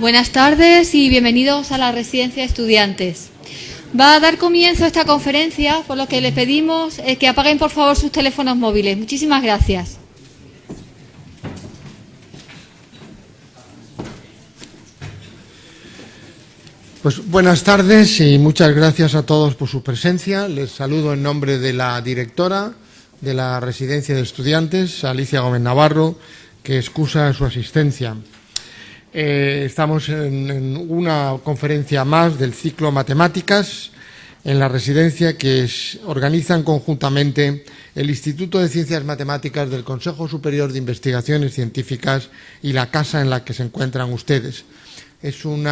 Buenas tardes y bienvenidos a la Residencia de Estudiantes. Va a dar comienzo a esta conferencia, por lo que les pedimos que apaguen por favor sus teléfonos móviles. Muchísimas gracias. Pues buenas tardes y muchas gracias a todos por su presencia. Les saludo en nombre de la directora de la Residencia de Estudiantes, Alicia Gómez Navarro, que excusa su asistencia. Estamos en una conferencia más del ciclo Matemáticas en la Residencia que organizan conjuntamente el Instituto de Ciencias Matemáticas del Consejo Superior de Investigaciones Científicas y la casa en la que se encuentran ustedes. Es un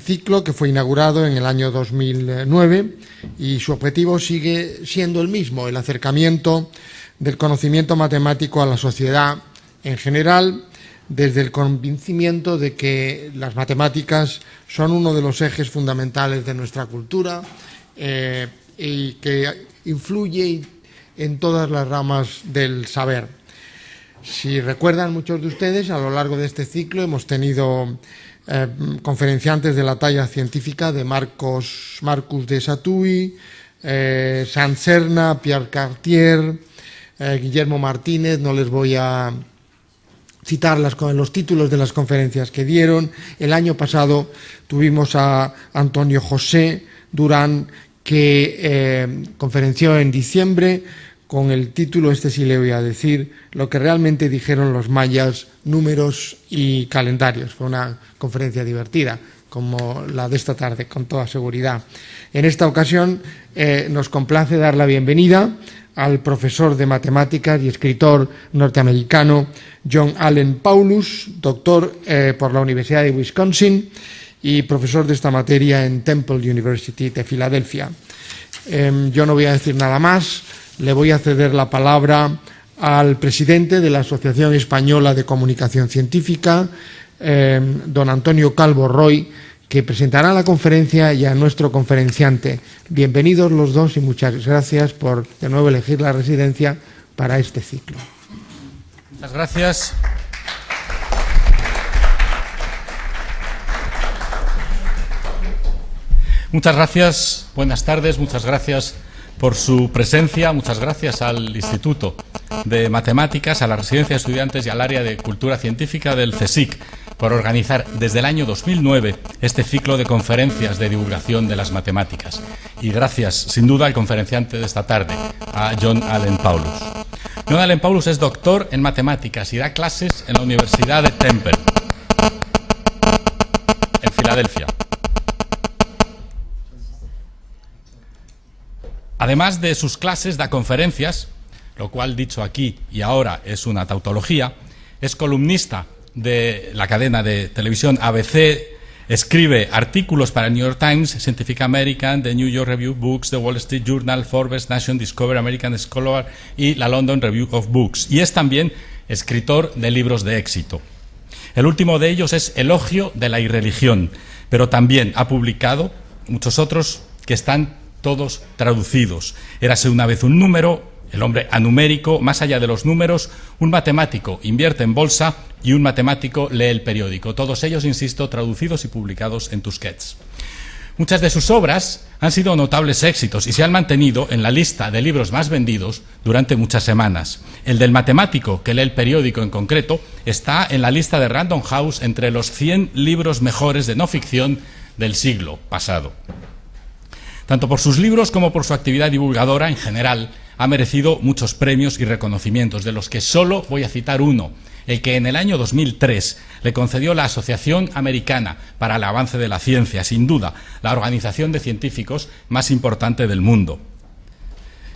ciclo que fue inaugurado en el año 2009 y su objetivo sigue siendo el mismo, el acercamiento del conocimiento matemático a la sociedad en general, desde el convencimiento de que las matemáticas son uno de los ejes fundamentales de nuestra cultura y que influye en todas las ramas del saber. Si recuerdan muchos de ustedes, a lo largo de este ciclo hemos tenido conferenciantes de la talla científica de Marcus de Satouy, Sant Serna, Pierre Cartier, Guillermo Martínez. No les voy a citarlas con los títulos de las conferencias que dieron. El año pasado tuvimos a Antonio José Durán, que conferenció en diciembre con el título, este sí le voy a decir, lo que realmente dijeron los mayas, números y calendarios. Fue una conferencia divertida, como la de esta tarde, con toda seguridad. En esta ocasión nos complace dar la bienvenida al profesor de matemáticas y escritor norteamericano John Allen Paulos, doctor por la Universidad de Wisconsin y profesor de esta materia en Temple University de Filadelfia. Yo no voy a decir nada más, le voy a ceder la palabra al presidente de la Asociación Española de Comunicación Científica, don Antonio Calvo Roy, que presentará la conferencia, y a nuestro conferenciante. Bienvenidos los dos y muchas gracias por de nuevo elegir la Residencia para este ciclo. Muchas gracias. Muchas gracias, buenas tardes, muchas gracias por su presencia, muchas gracias al Instituto de Matemáticas, a la Residencia de Estudiantes y al área de Cultura Científica del CSIC por organizar desde el año 2009 este ciclo de conferencias de divulgación de las matemáticas. Y gracias, sin duda, al conferenciante de esta tarde, a John Allen Paulos. John Allen Paulos es doctor en matemáticas y da clases en la Universidad de Temple, en Filadelfia. Además de sus clases, da conferencias, lo cual dicho aquí y ahora es una tautología. Es columnista de la cadena de televisión ABC, escribe artículos para el New York Times, Scientific American, The New York Review of Books, The Wall Street Journal, Forbes, Nation, Discover, American Scholar y la London Review of Books. Y es también escritor de libros de éxito. El último de ellos es Elogio de la irreligión, pero también ha publicado muchos otros que están todos traducidos. Érase una vez un número, el hombre anumérico, más allá de los números, un matemático invierte en bolsa y un matemático lee el periódico. Todos ellos, insisto, traducidos y publicados en Tusquets. Muchas de sus obras han sido notables éxitos y se han mantenido en la lista de libros más vendidos durante muchas semanas. El del matemático que lee el periódico en concreto está en la lista de Random House entre los 100 libros mejores de no ficción del siglo pasado. Tanto por sus libros como por su actividad divulgadora en general, ha merecido muchos premios y reconocimientos, de los que solo voy a citar uno, el que en el año 2003 le concedió la Asociación Americana para el Avance de la Ciencia, sin duda, la organización de científicos más importante del mundo.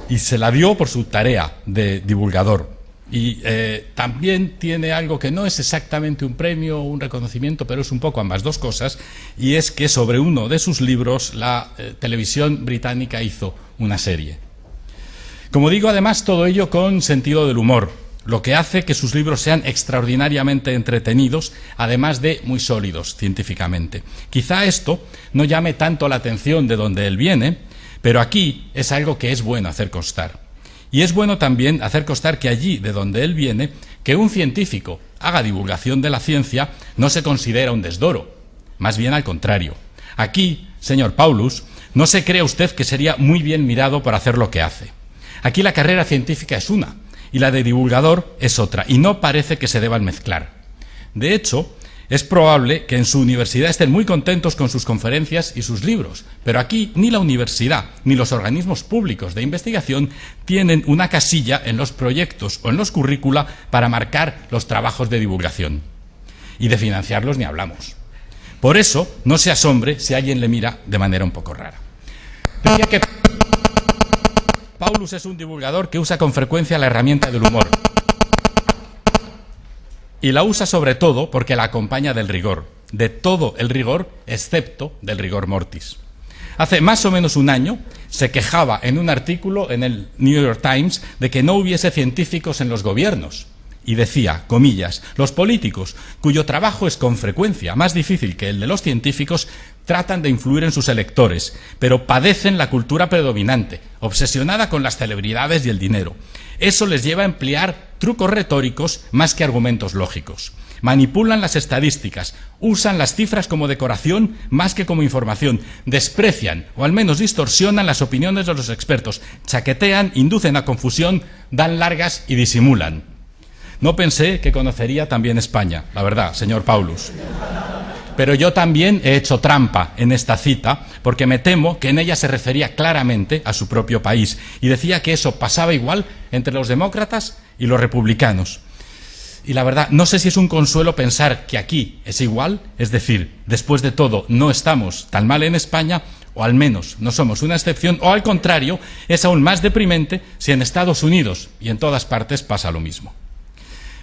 Y se la dio por su tarea de divulgador. Y también tiene algo que no es exactamente un premio o un reconocimiento, pero es un poco ambas dos cosas, y es que sobre uno de sus libros la televisión británica hizo una serie. Como digo, además, todo ello con sentido del humor, lo que hace que sus libros sean extraordinariamente entretenidos, además de muy sólidos científicamente. Quizá esto no llame tanto la atención de donde él viene, pero aquí es algo que es bueno hacer constar. Y es bueno también hacer constar que allí, de donde él viene, que un científico haga divulgación de la ciencia no se considera un desdoro, más bien al contrario. Aquí, señor Paulos, no se crea usted que sería muy bien mirado por hacer lo que hace. Aquí la carrera científica es una y la de divulgador es otra, y no parece que se deban mezclar. De hecho, es probable que en su universidad estén muy contentos con sus conferencias y sus libros, pero aquí ni la universidad ni los organismos públicos de investigación tienen una casilla en los proyectos o en los currícula para marcar los trabajos de divulgación. Y de financiarlos ni hablamos. Por eso, no se asombre si alguien le mira de manera un poco rara. Decía que Paulos es un divulgador que usa con frecuencia la herramienta del humor. Y la usa sobre todo porque la acompaña del rigor, de todo el rigor, excepto del rigor mortis. Hace más o menos un año se quejaba en un artículo en el New York Times de que no hubiese científicos en los gobiernos. Y decía, comillas, los políticos, cuyo trabajo es con frecuencia más difícil que el de los científicos, tratan de influir en sus electores, pero padecen la cultura predominante, obsesionada con las celebridades y el dinero. Eso les lleva a emplear trucos retóricos más que argumentos lógicos. Manipulan las estadísticas, usan las cifras como decoración más que como información, desprecian o al menos distorsionan las opiniones de los expertos, chaquetean, inducen a confusión, dan largas y disimulan. No pensé que conocería también España, la verdad, señor Paulos. Pero yo también he hecho trampa en esta cita, porque me temo que en ella se refería claramente a su propio país, y decía que eso pasaba igual entre los demócratas y los republicanos. Y la verdad, no sé si es un consuelo pensar que aquí es igual, es decir, después de todo, no estamos tan mal en España, o al menos no somos una excepción, o al contrario, es aún más deprimente si en Estados Unidos y en todas partes pasa lo mismo.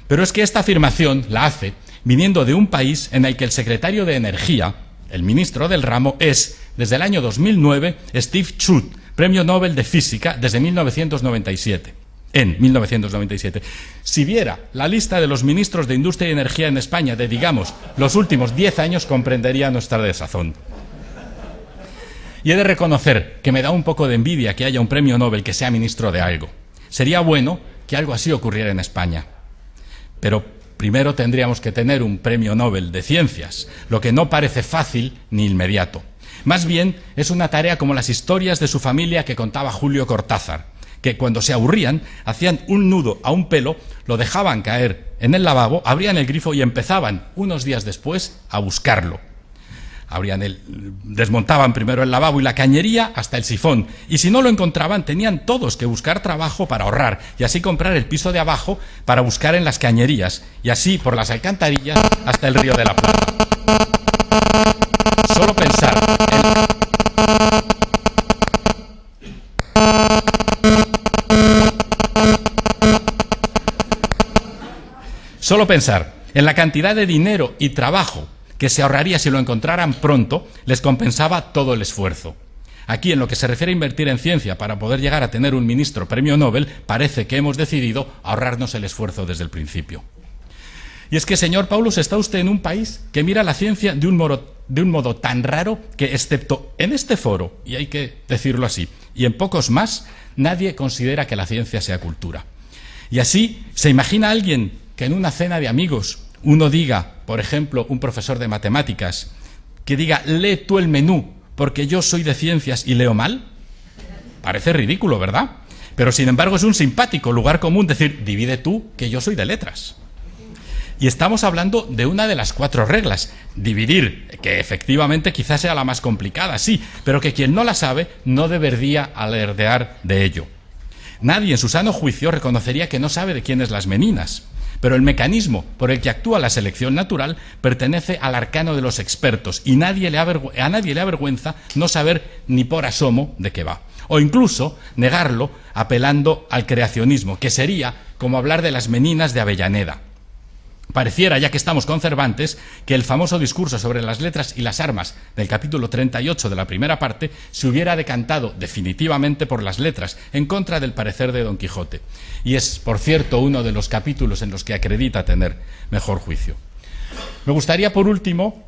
Pero es que esta afirmación la hace viniendo de un país en el que el secretario de Energía, el ministro del ramo, es, desde el año 2009, Steve Chute, Premio Nobel de Física desde 1997. En 1997. Si viera la lista de los ministros de Industria y Energía en España de, digamos, los últimos 10 años, comprendería nuestra desazón. Y he de reconocer que me da un poco de envidia que haya un premio Nobel que sea ministro de algo. Sería bueno que algo así ocurriera en España. Pero primero tendríamos que tener un premio Nobel de Ciencias, lo que no parece fácil ni inmediato. Más bien es una tarea como las historias de su familia que contaba Julio Cortázar, que cuando se aburrían hacían un nudo a un pelo, lo dejaban caer en el lavabo, abrían el grifo y empezaban unos días después a buscarlo. Desmontaban primero el lavabo y la cañería hasta el sifón, y si no lo encontraban tenían todos que buscar trabajo para ahorrar y así comprar el piso de abajo para buscar en las cañerías y así por las alcantarillas hasta el río de la Plata. Solo pensar en la cantidad de dinero y trabajo que se ahorraría si lo encontraran pronto, les compensaba todo el esfuerzo. Aquí, en lo que se refiere a invertir en ciencia para poder llegar a tener un ministro premio Nobel, parece que hemos decidido ahorrarnos el esfuerzo desde el principio. Y es que, señor Paulos, está usted en un país que mira la ciencia de un modo tan raro que, excepto en este foro, y hay que decirlo así, y en pocos más, nadie considera que la ciencia sea cultura. Y así, ¿se imagina alguien que en una cena de amigos uno diga, por ejemplo, un profesor de matemáticas, que diga, lee tú el menú, porque yo soy de ciencias y leo mal? Parece ridículo, ¿verdad? Pero sin embargo es un simpático lugar común decir, divide tú, que yo soy de letras. Y estamos hablando de una de las 4 reglas, dividir, que efectivamente quizás sea la más complicada, sí, pero que quien no la sabe no debería alardear de ello. Nadie en su sano juicio reconocería que no sabe de quiénes las meninas. Pero el mecanismo por el que actúa la selección natural pertenece al arcano de los expertos y a nadie le avergüenza no saber ni por asomo de qué va. O incluso negarlo apelando al creacionismo, que sería como hablar de las meninas de Avellaneda. Pareciera, ya que estamos con Cervantes, que el famoso discurso sobre las letras y las armas del capítulo 38 de la primera parte se hubiera decantado definitivamente por las letras, en contra del parecer de Don Quijote. Y es, por cierto, uno de los capítulos en los que acredita tener mejor juicio. Me gustaría, por último...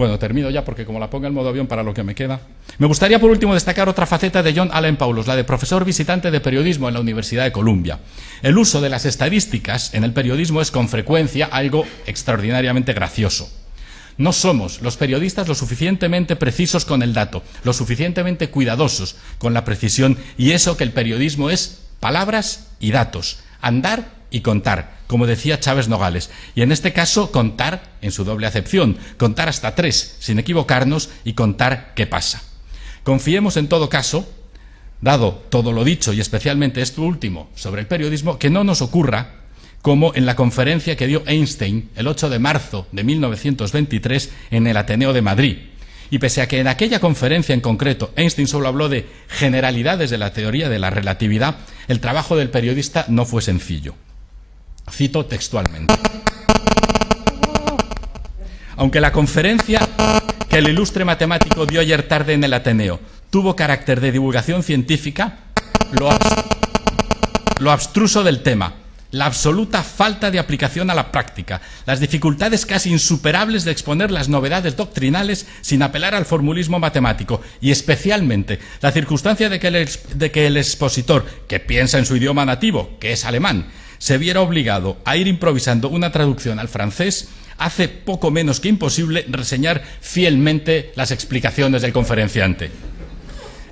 Bueno, termino ya porque como la ponga en modo avión para lo que me queda. Me gustaría por último destacar otra faceta de John Allen Paulos, la de profesor visitante de periodismo en la Universidad de Columbia. El uso de las estadísticas en el periodismo es con frecuencia algo extraordinariamente gracioso. No somos los periodistas lo suficientemente precisos con el dato, lo suficientemente cuidadosos con la precisión, y eso que el periodismo es palabras y datos, andar y contar, como decía Chávez Nogales, y en este caso contar en su doble acepción, contar hasta 3 sin equivocarnos y contar qué pasa. Confiemos en todo caso, dado todo lo dicho y especialmente esto último sobre el periodismo, que no nos ocurra como en la conferencia que dio Einstein el 8 de marzo de 1923 en el Ateneo de Madrid. Y pese a que en aquella conferencia en concreto Einstein solo habló de generalidades de la teoría de la relatividad, el trabajo del periodista no fue sencillo. Cito textualmente. Aunque la conferencia que el ilustre matemático dio ayer tarde en el Ateneo tuvo carácter de divulgación científica, lo abstruso del tema, la absoluta falta de aplicación a la práctica, las dificultades casi insuperables de exponer las novedades doctrinales sin apelar al formulismo matemático, y especialmente la circunstancia de que el expositor, que piensa en su idioma nativo, que es alemán, se viera obligado a ir improvisando una traducción al francés, hace poco menos que imposible reseñar fielmente las explicaciones del conferenciante.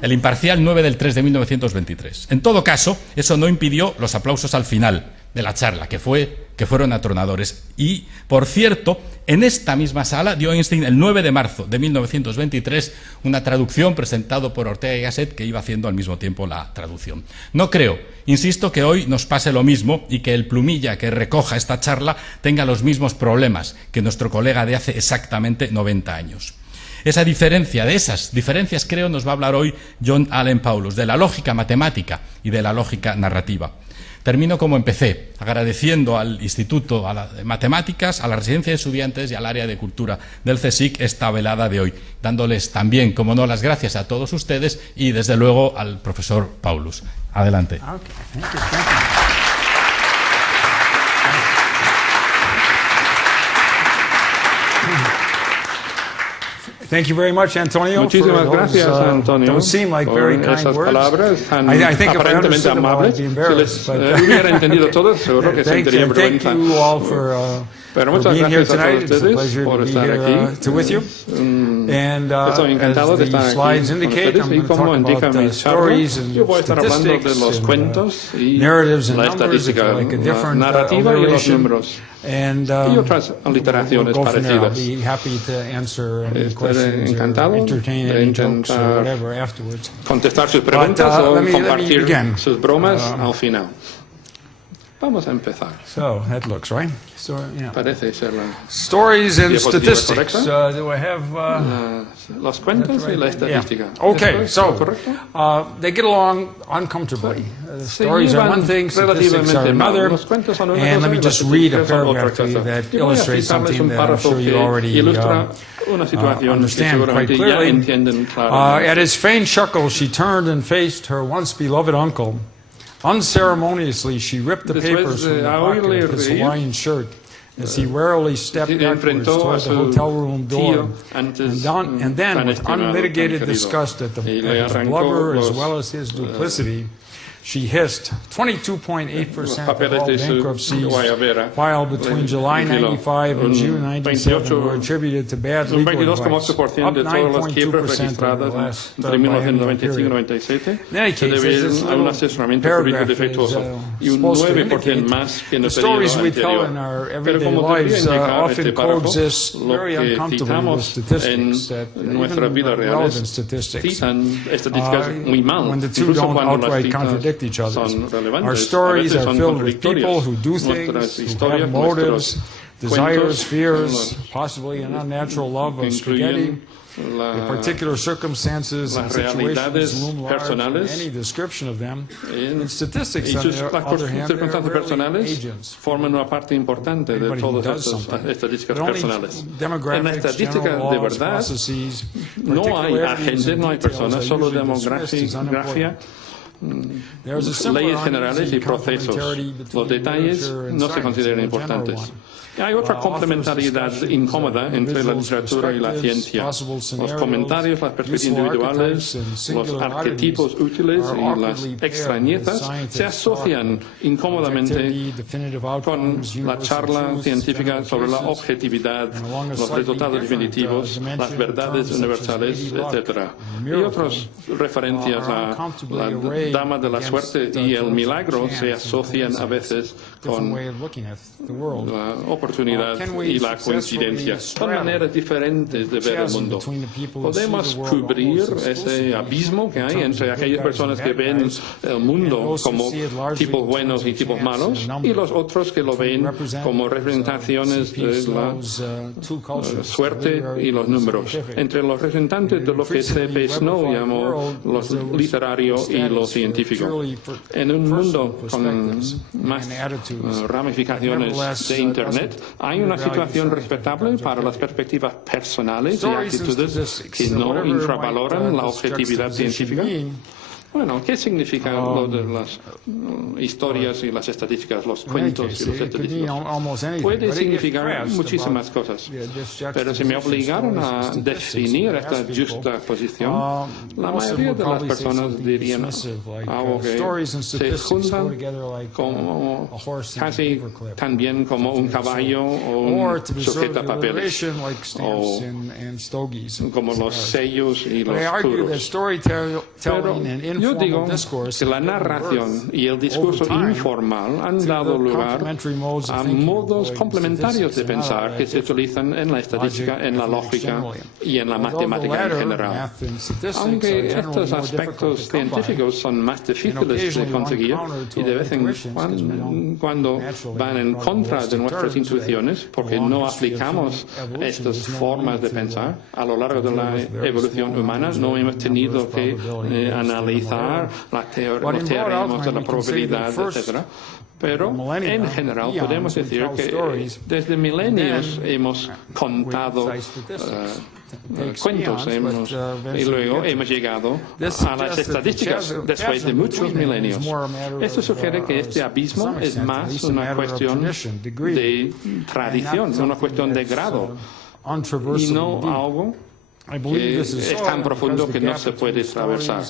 El imparcial 9 del 3 de 1923. En todo caso, eso no impidió los aplausos al final de la charla, que fueron atronadores. Y, por cierto, en esta misma sala dio Einstein el 9 de marzo de 1923 una traducción presentado por Ortega y Gasset, que iba haciendo al mismo tiempo la traducción. No creo, insisto, que hoy nos pase lo mismo y que el plumilla que recoja esta charla tenga los mismos problemas que nuestro colega de hace exactamente 90 años. Esas diferencias, creo, nos va a hablar hoy John Allen Paulos, de la lógica matemática y de la lógica narrativa. Termino como empecé, agradeciendo al Instituto de Matemáticas, a la Residencia de Estudiantes y al área de Cultura del CSIC esta velada de hoy, dándoles también, como no, las gracias a todos ustedes y, desde luego, al profesor Paulos. Adelante. Okay. Thank you very much, Antonio. Muchísimas gracias, Antonio, don't seem like very por kind esas words. palabras tan I think if I aparentemente understood them all, I'd amables. be Si embarrassed. les hubiera entendido todo, seguro que sentiría Thank vergüenza. you all for Pero muchas being here gracias a tonight. todos It's a ustedes pleasure por to be estar here aquí. with you. And Estoy encantado as de the estar aquí slides con indicate, ustedes, I'm y going to como talk indica about mi charla, stories and yo voy a estar hablando de statistics los and cuentos y narratives and la numbers, if you estadística, like a la different narrativa y los alliteration. números. And Y otras aliteraciones we'll go from there. I'll parecidas. be happy to answer any Estaré questions encantado or entertain de any jokes or intentar whatever afterwards. Contestar sus preguntas o let me compartir begin. sus bromas al final. Vamos a empezar. So that looks right. So, yeah. Parece ser la Stories and diapositiva statistics. correcta. Do I have? Los cuentos y la estadística. Yeah. Okay, ¿Esto es so correcto? they get along uncomfortably. Se Stories are llevan one thing, statistics are relativamente mal. another. Los cuentos son una And cosa let me y las just read a estadísticas son otra paragraph to you cosa. that Y voy a illustrates citarles something un that I'm párrafo sure you que already ilustra una situación que understand quite seguramente ya clearly. entienden claramente. At his faint chuckle, she turned and faced her once beloved uncle. Unceremoniously, she ripped the Después papers de from the oírle pocket of his reír, Hawaiian shirt as he warily stepped se backwards enfrentó a toward the su hotel room door. tío antes And then, tan with estimado, unmitigated tan querido, disgust at y le his arrancó blubber as los, well as his duplicity, she hissed 22.8% los of papeles all de su bankruptcies guayabera. filed between July Vigiló. 95 and June 97 were 28, attributed to bad un legal advice, 22,8% up de todas las quiebras 9.2% over registradas the last entre 1995 y 97 In any se case, deben this a un little asesoramiento jurídico paragraph is, defectuoso y un supposed to 9% indicate más que en el the stories periodo we tell anterior. in our Pero everyday como debería lives indicar often este párrafo, coexist lo very que uncomfortably with citamos statistics, that en nuestra even vida real relevant statistics, citan estadísticas muy mal, when the two incluso don't cuando las outright citas contradict each other. son relevantes. Our A stories veces are son filled with people contradictorias. who do Nuestras things, who historias, have motives, nuestros desires, cuentos, fears, possibly an unnatural love of spaghetti. The particular circumstances and las situations realidades loom large in personales any description of them. en- And statistics, y on sus the other hand, circunstancias are rarely personales agents. forman una parte importante de Anybody who todas does estas something. estadísticas But only personales. En la demographics, estadística general de laws, verdad processes, no hay particularities agentes, and no hay details personas, are solo usually dismissed as demografía, unimportant. There's a similar leyes generales uneasy y procesos. complementarity between Los detalles literature and no se science consideran in the general importantes. one. Hay otra complementariedad incómoda entre la literatura y la ciencia. Los comentarios, las perspectivas individuales, los arquetipos útiles y las extrañezas se asocian incómodamente con la charla científica sobre la objetividad, los resultados definitivos, las verdades universales, etc. Y otras referencias a la dama de la suerte y el milagro se asocian a veces con la oportunidad y la coincidencia. Son maneras diferentes de ver el mundo. Podemos cubrir ese abismo que hay entre aquellas personas que ven el mundo como tipos buenos y tipos malos y los otros que lo ven como representaciones de la suerte y los números. Entre los representantes de lo que C.P. Snow llamó los literario y lo científico. En un mundo con más ramificaciones de Internet, hay una situación respetable para las perspectivas personales y actitudes que no infravaloran la objetividad científica. Bueno, ¿qué significa lo de las historias y las estadísticas, los cuentos y los estadísticos? Puede significar muchísimas cosas, pero si me obligaran a definir esta justa posición, la mayoría de las personas dirían algo que se juntan como casi tan bien como un caballo o un sujetapapeles, o como los sellos y los puros. Pero yo digo que la narración y el discurso informal han dado lugar a modos complementarios de pensar que se utilizan en la estadística, en la lógica y en la matemática en general. Aunque estos aspectos científicos son más difíciles de conseguir y de vez en cuando van en contra de nuestras intuiciones porque no aplicamos estas formas de pensar, a lo largo de la evolución humana no hemos tenido que analizar los teoremas de la probabilidad, etc. Pero en general podemos decir que desde milenios hemos contado cuentos y luego hemos llegado a las estadísticas después de muchos milenios. Esto sugiere que este abismo es más una cuestión de tradición, una cuestión de grado y no algo que es tan profundo que no se puede atravesar.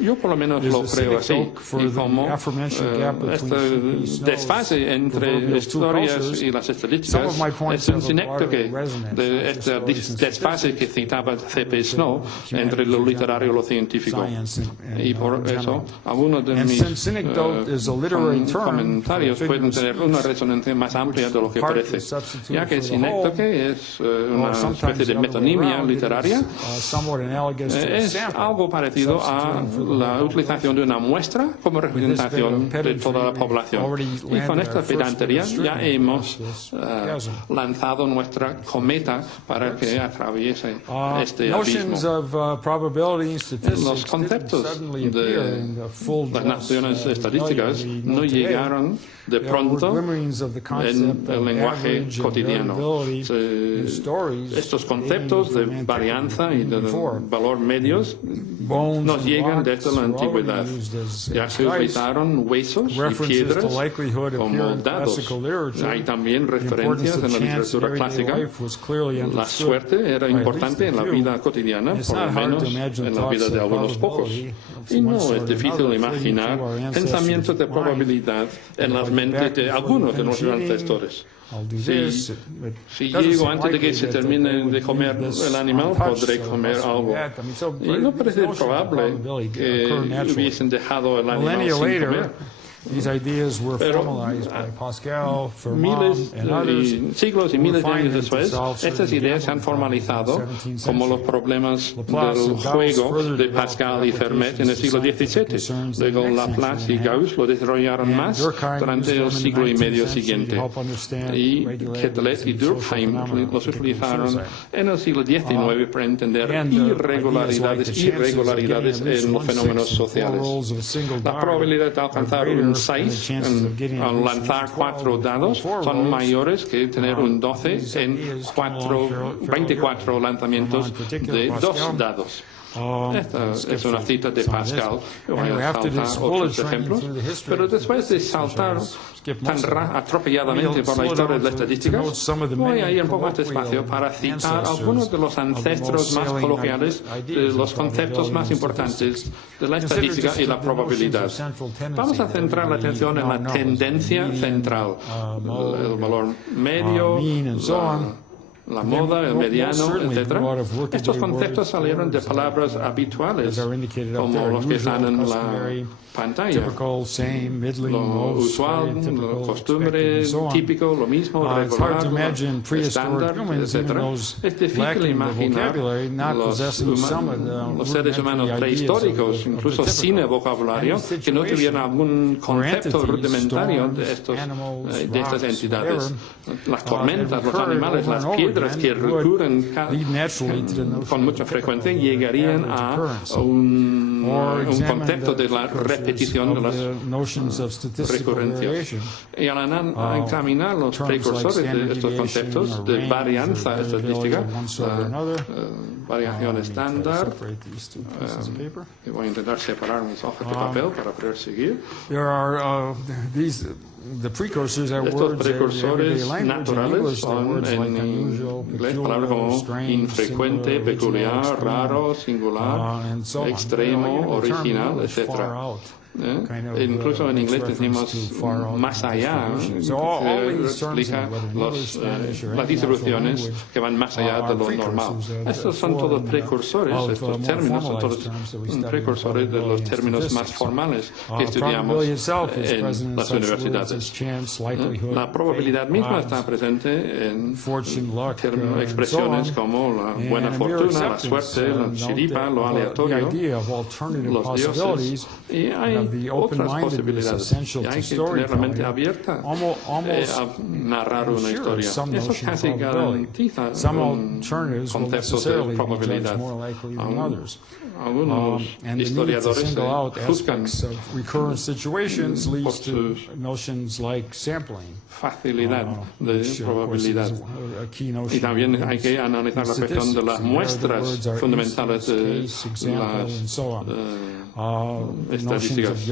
Yo por lo menos lo creo así. Y como este desfase entre historias y las estadísticas es un sinécdoque de este desfase que citaba C.P. Snow entre lo literario y lo científico. Y por eso algunos de mis comentarios pueden tener una resonancia más amplia de lo que parece, ya que sinécdoque es una especie de metonimia literaria, es algo parecido a la utilización de una muestra como representación de toda la población. Y con esta pedantería ya hemos lanzado nuestra cometa para que atraviese este abismo. Los conceptos de las naciones estadísticas no llegaron de pronto en el lenguaje cotidiano. Estos conceptos de varianza y de valor medios nos llegan desde la antigüedad. Ya se utilizaron huesos y piedras como dados. Hay también referencias en la literatura clásica. La suerte era importante en la vida cotidiana, por lo menos en la vida de algunos pocos. Y no es difícil imaginar pensamientos de probabilidad en las mentes de algunos de nuestros ancestores. Si llego antes de que se termine de comer el animal, podré comer algo. Y no parece probable que hubiesen dejado el animal sin comer. Pero siglos y miles de años después, estas ideas se han formalizado como los problemas del juego de Pascal y Fermat en el siglo XVII. Luego Laplace y Gauss lo desarrollaron más durante el siglo y medio siguiente. Y Quetelet y Durkheim los utilizaron en el siglo XIX para entender irregularidades en los fenómenos sociales. La probabilidad de alcanzar un 6 al lanzar 4 dados son mayores que tener un 12 en 24 lanzamientos de 2 dados. Esta es una cita de Pascal. Voy a saltar otros ejemplos. Pero después de saltar tan atropelladamente por la historia de la estadística, voy a ir un poco más despacio para citar algunos de los ancestros más coloquiales de los conceptos más importantes de la estadística y la probabilidad. Vamos a centrar la atención en la tendencia central, el valor medio, la moda, el mediano, etc. Estos conceptos salieron de palabras habituales, como los que están en la pantalla. Lo usual, lo costumbre, típico, lo mismo, regular, estándar, etc. Es difícil imaginar los seres humanos prehistóricos, incluso sin vocabulario, que no tuvieran algún concepto rudimentario de estas entidades. Las tormentas, los animales, las piedras que recurren con mucha frecuencia llegarían a un concepto de la repetición de las recurrencias. Y al examinar los precursores de estos conceptos de varianza estadística, variación estándar, voy a intentar separar mis hojas de papel para poder seguir. Estos precursores naturales son en inglés palabras como infrecuente, peculiar, raro, singular, extremo, original, etc. Incluso en inglés decimos más allá, que explica las distribuciones que van más allá de lo normal. Estos son todos precursores, estos términos son todos precursores de los términos más formales que estudiamos en las universidades. La probabilidad misma está presente en expresiones como la buena fortuna, la suerte, la chiripa, lo aleatorio, los dioses. Y hay otras posibilidades. Y hay que tener la mente abierta a narrar una historia. Eso casi garantiza un concepto de probabilidad. Algunos historiadores juzgan por su facilidad de probabilidad. Y también hay que analizar la cuestión de las muestras fundamentales de las estadísticas,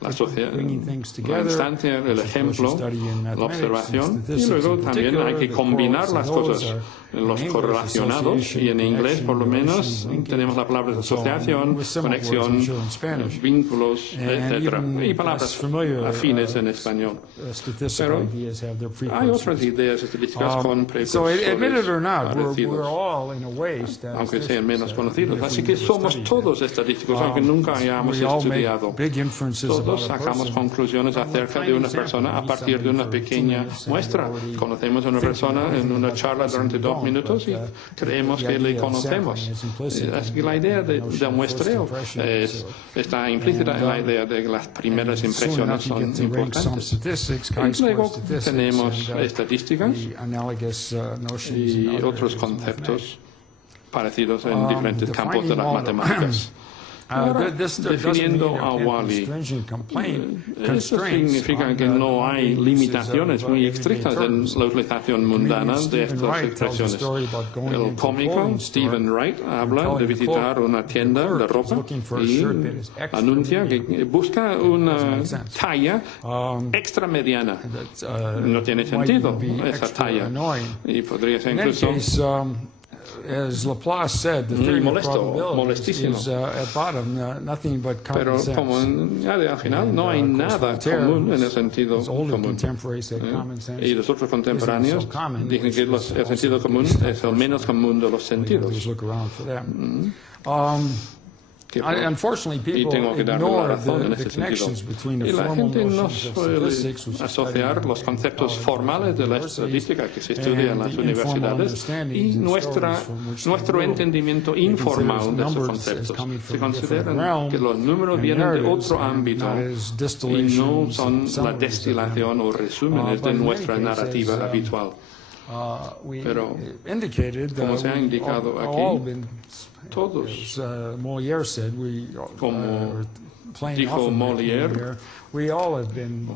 la instancia, el ejemplo, la observación, y luego también hay que combinar las cosas, los correlacionados, y en inglés por lo menos tenemos la palabra asociación, conexión, vínculos, etc. Y palabras afines en español. Pero hay otras ideas estadísticas con precursores parecidos, aunque sean menos conocidos. Así que somos todos estadísticos, aunque nunca hayamos estudiado. Todos sacamos conclusiones acerca de una persona a partir de una pequeña muestra. Conocemos a una persona en una charla durante 2 minutos y creemos que le conocemos. Así que la idea de muestreo está implícita en la idea de que las primeras impresiones son importantes. Y luego tenemos estadísticas y otros conceptos parecidos en diferentes campos de las matemáticas. Ahora, definiendo a Wally, eso significa que no hay limitaciones muy estrictas en la utilización mundana de estas expresiones. El cómico Stephen Wright habla de visitar una tienda de ropa y anuncia que busca una talla extra mediana. No tiene sentido esa talla. Y podría ser incluso muy molesto, molestísimo. Pero como al final no hay nada común en el sentido común. Y los otros contemporáneos dicen que el sentido común es el menos común de los sentidos. Y tengo que darle la razón en ese sentido. Y la gente no suele asociar los conceptos formales de la estadística que se estudia en las universidades y nuestro entendimiento informal de esos conceptos. Se consideran que los números vienen de otro ámbito y no son la destilación o resúmenes de nuestra narrativa habitual. Pero, como se ha indicado aquí, todos, como dijo Molière,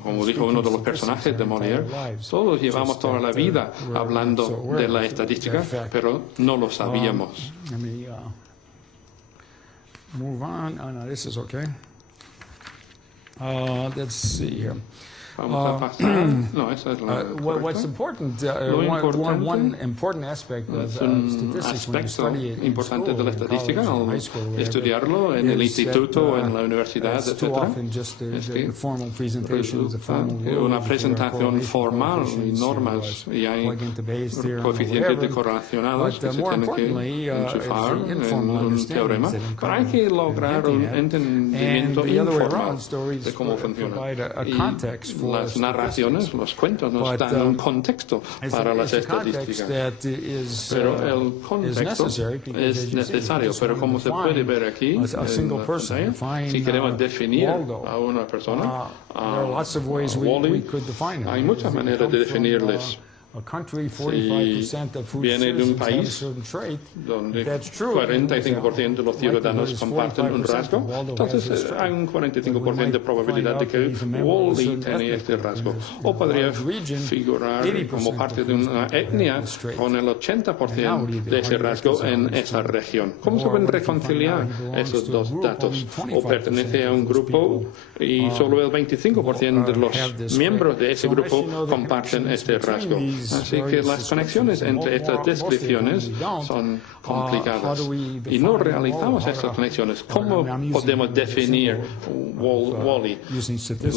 como dijo uno de los personajes de Molière, todos llevamos toda la vida hablando de la estadística, pero no lo sabíamos. move on. Oh, no, this is okay. Let's see here. Vamos a pasar. No, esa es la What's important, one important aspect of es un statistics when you aspecto study it in importante school, de la in estadística college, in al high school, whatever, estudiarlo en el is instituto o that, en la universidad, it's too etcétera. often just Es the que formal presentations, the formal resulta que rules, una if there are presentación correlation formal y coefficients, normas y hay plug into Bayes theorem or coeficientes de whatever. correlacionados que But, se more tienen que importantly, enchufar it's the en informal un understandings teorema, that pero hay que lograr un entendimiento And the other way informal around, stories de cómo funciona. provide a Y context for las narraciones, los cuentos nos dan un contexto para las estadísticas. Pero el contexto es necesario, pero como se puede ver aquí, en la pantalla, si queremos definir a una persona, a Wally, hay muchas maneras de definirles. Si viene de un país donde 45% de los ciudadanos comparten un rasgo, entonces hay un 45% de probabilidad de que Wally tiene este rasgo. O podría figurar como parte de una etnia con el 80% de ese rasgo en esa región. ¿Cómo se pueden reconciliar esos dos datos? O pertenece a un grupo y solo el 25% de los miembros de ese grupo comparten este rasgo. Así que las conexiones entre estas descripciones son complicadas y no realizamos estas conexiones. ¿Cómo podemos definir Wally?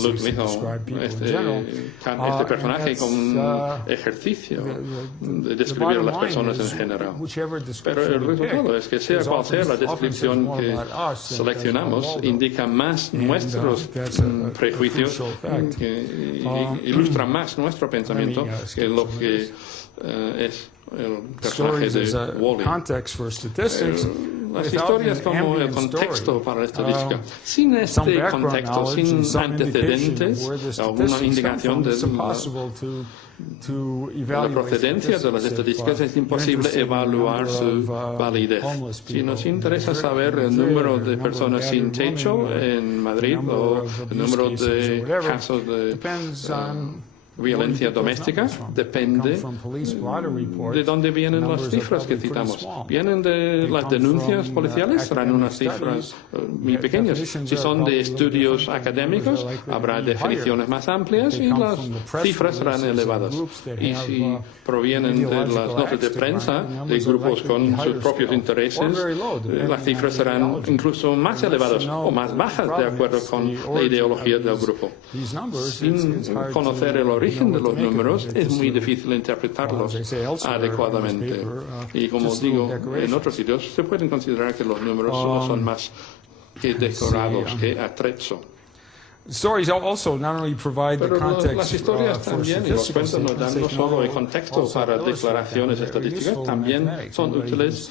Lo utilizó este personaje como un ejercicio de describir a las personas en general. Pero el resultado es que sea cual sea la descripción que seleccionamos, indica más nuestros prejuicios, que ilustra más nuestro pensamiento que lo que es el personaje de Wally. Las historias como el contexto para la estadística. Sin este contexto, sin antecedentes, alguna indicación de la procedencia de las estadísticas, es imposible evaluar su validez. Si nos interesa saber el número de personas sin techo en Madrid o el número de casos de violencia doméstica, depende de dónde vienen las cifras que citamos. ¿Vienen de las denuncias policiales? Serán unas cifras muy pequeñas. Si son de estudios académicos, habrá definiciones más amplias y las cifras serán elevadas. Y si provienen de las notas de prensa de grupos con sus propios intereses, las cifras serán incluso más elevadas o más bajas de acuerdo con la ideología del grupo. Sin conocer el origen de los números, es muy difícil interpretarlos adecuadamente. Y como digo, en otros sitios se pueden considerar que los números son más que decorados, que atrecho. Stories also not only provide the Pero context las historias for también y los statistical cuentos nos dan no solo el contexto para declaraciones estadísticas, también son útiles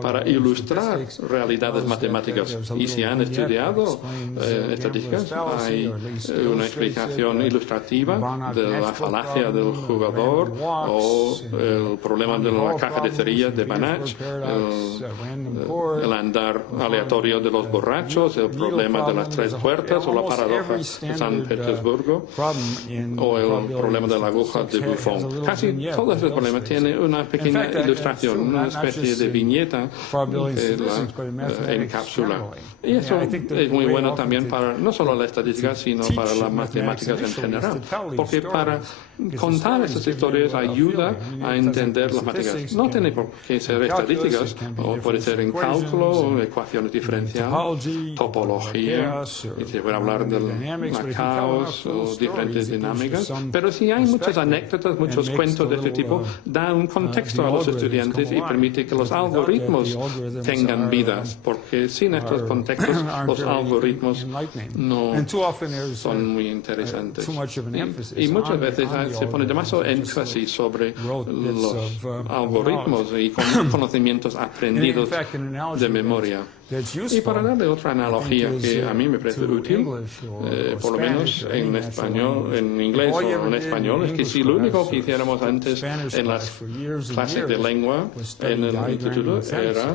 para ilustrar realidades matemáticas. Y si han estudiado estadísticas, hay una explicación ilustrativa de la falacia del jugador o el problema de la caja de cerillas de Banach, el andar aleatorio de los borrachos, el problema de las tres puertas o la paradoja de San Petersburgo o el problema de la aguja de Buffon. Casi todos los problemas tienen una pequeña ilustración, una especie de viñeta que la encapsula. Y eso es muy bueno también para no solo la estadística, sino para las matemáticas en general, porque para contar esas historias ayuda a entender las matemáticas. No tiene por qué ser estadísticas, o puede ser en cálculo, ecuaciones diferenciales, topología, y se puede hablar del caos o diferentes dinámicas, pero si hay muchas anécdotas, muchos cuentos de este tipo, da un contexto a los estudiantes y permite que los algoritmos tengan vidas, porque sin estos contextos los algoritmos no son muy interesantes. Y muchas veces se pone demasiado énfasis sobre los algoritmos y conocimientos aprendidos de memoria. Y para darle otra analogía que a mí me parece útil, por lo menos en español, en inglés o en español, es que si lo único que hiciéramos antes en las clases de lengua en el instituto era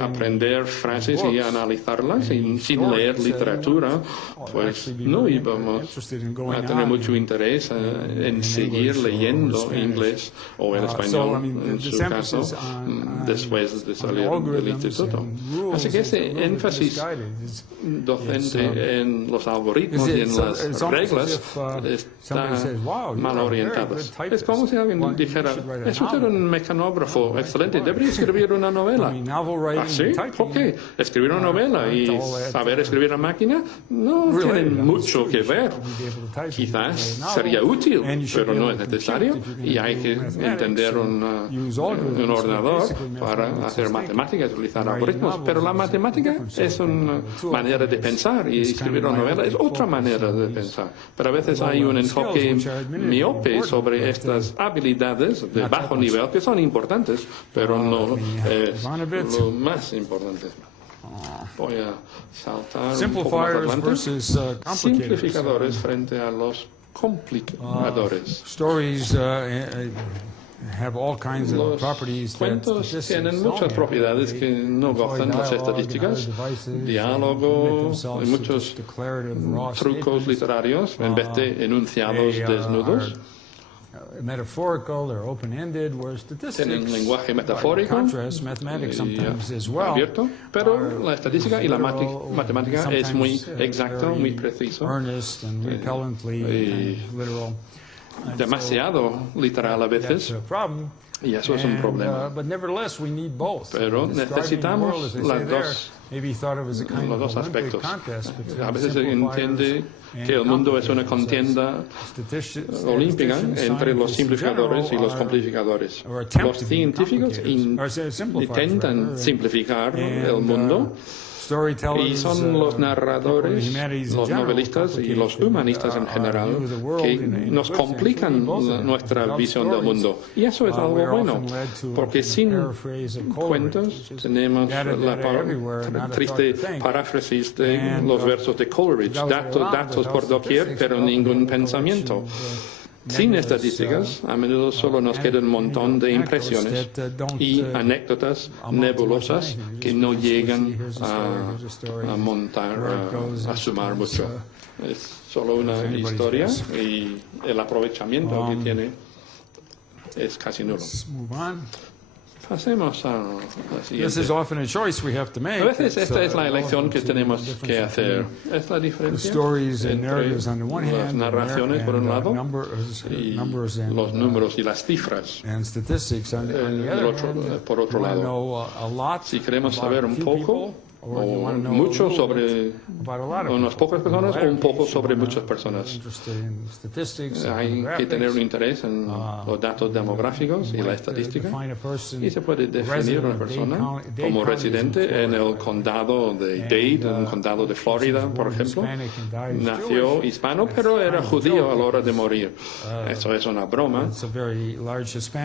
aprender frases y analizarlas sin leer literatura, pues no íbamos a tener mucho interés en seguir leyendo inglés o el español, en su caso, después de salir del instituto. Así que ese énfasis docente en los algoritmos y en las reglas está mal orientado. Es como si alguien dijera, es usted un mecanógrafo excelente, debería escribir una novela. ¿Ah, sí? ¿Por qué? Escribir una novela y saber escribir a máquina no tienen mucho que ver. Quizás sería útil, pero no es necesario, y hay que entender un ordenador para hacer matemáticas, utilizar algoritmos. Pero la matemática es una manera de pensar y escribir una novela es otra manera de pensar. Pero a veces hay un enfoque miope sobre estas habilidades de bajo nivel que son importantes, pero no es lo más importante. Voy a saltar un poco más adelante. Simplificadores frente a los complicadores. Los cuentos tienen muchas propiedades que no gozan las estadísticas, diálogo, muchos trucos literarios en vez de enunciados desnudos. Tienen lenguaje metafórico y abierto, pero la estadística y la matemática es muy exacto, muy preciso y demasiado literal a veces. Y eso es un problema. Pero necesitamos los dos aspectos. A veces se entiende que el mundo es una contienda olímpica entre los simplificadores y los complicadores. Los científicos intentan simplificar el mundo, y son los narradores, los novelistas y los humanistas en general que nos complican nuestra visión del mundo. Y eso es algo bueno, porque sin cuentos tenemos la triste paráfrasis de los versos de Coleridge: datos por doquier, pero ningún pensamiento. Sin estadísticas, a menudo solo nos queda un montón de impresiones y anécdotas nebulosas que no llegan a montar, a sumar mucho. Es solo una historia y el aprovechamiento que tiene es casi nulo. Pasemos a la siguiente. A veces esta es la elección que tenemos que hacer. Es la diferencia entre las narraciones por un lado y los números y las cifras por otro lado. Si queremos saber un poco o mucho sobre unas pocas personas o un poco sobre muchas personas, hay que tener un interés en los datos demográficos y la estadística, y se puede definir una persona como residente en el condado de Dade, en un condado de Florida, por ejemplo. Nació hispano, pero era judío a la hora de morir. Eso es una broma,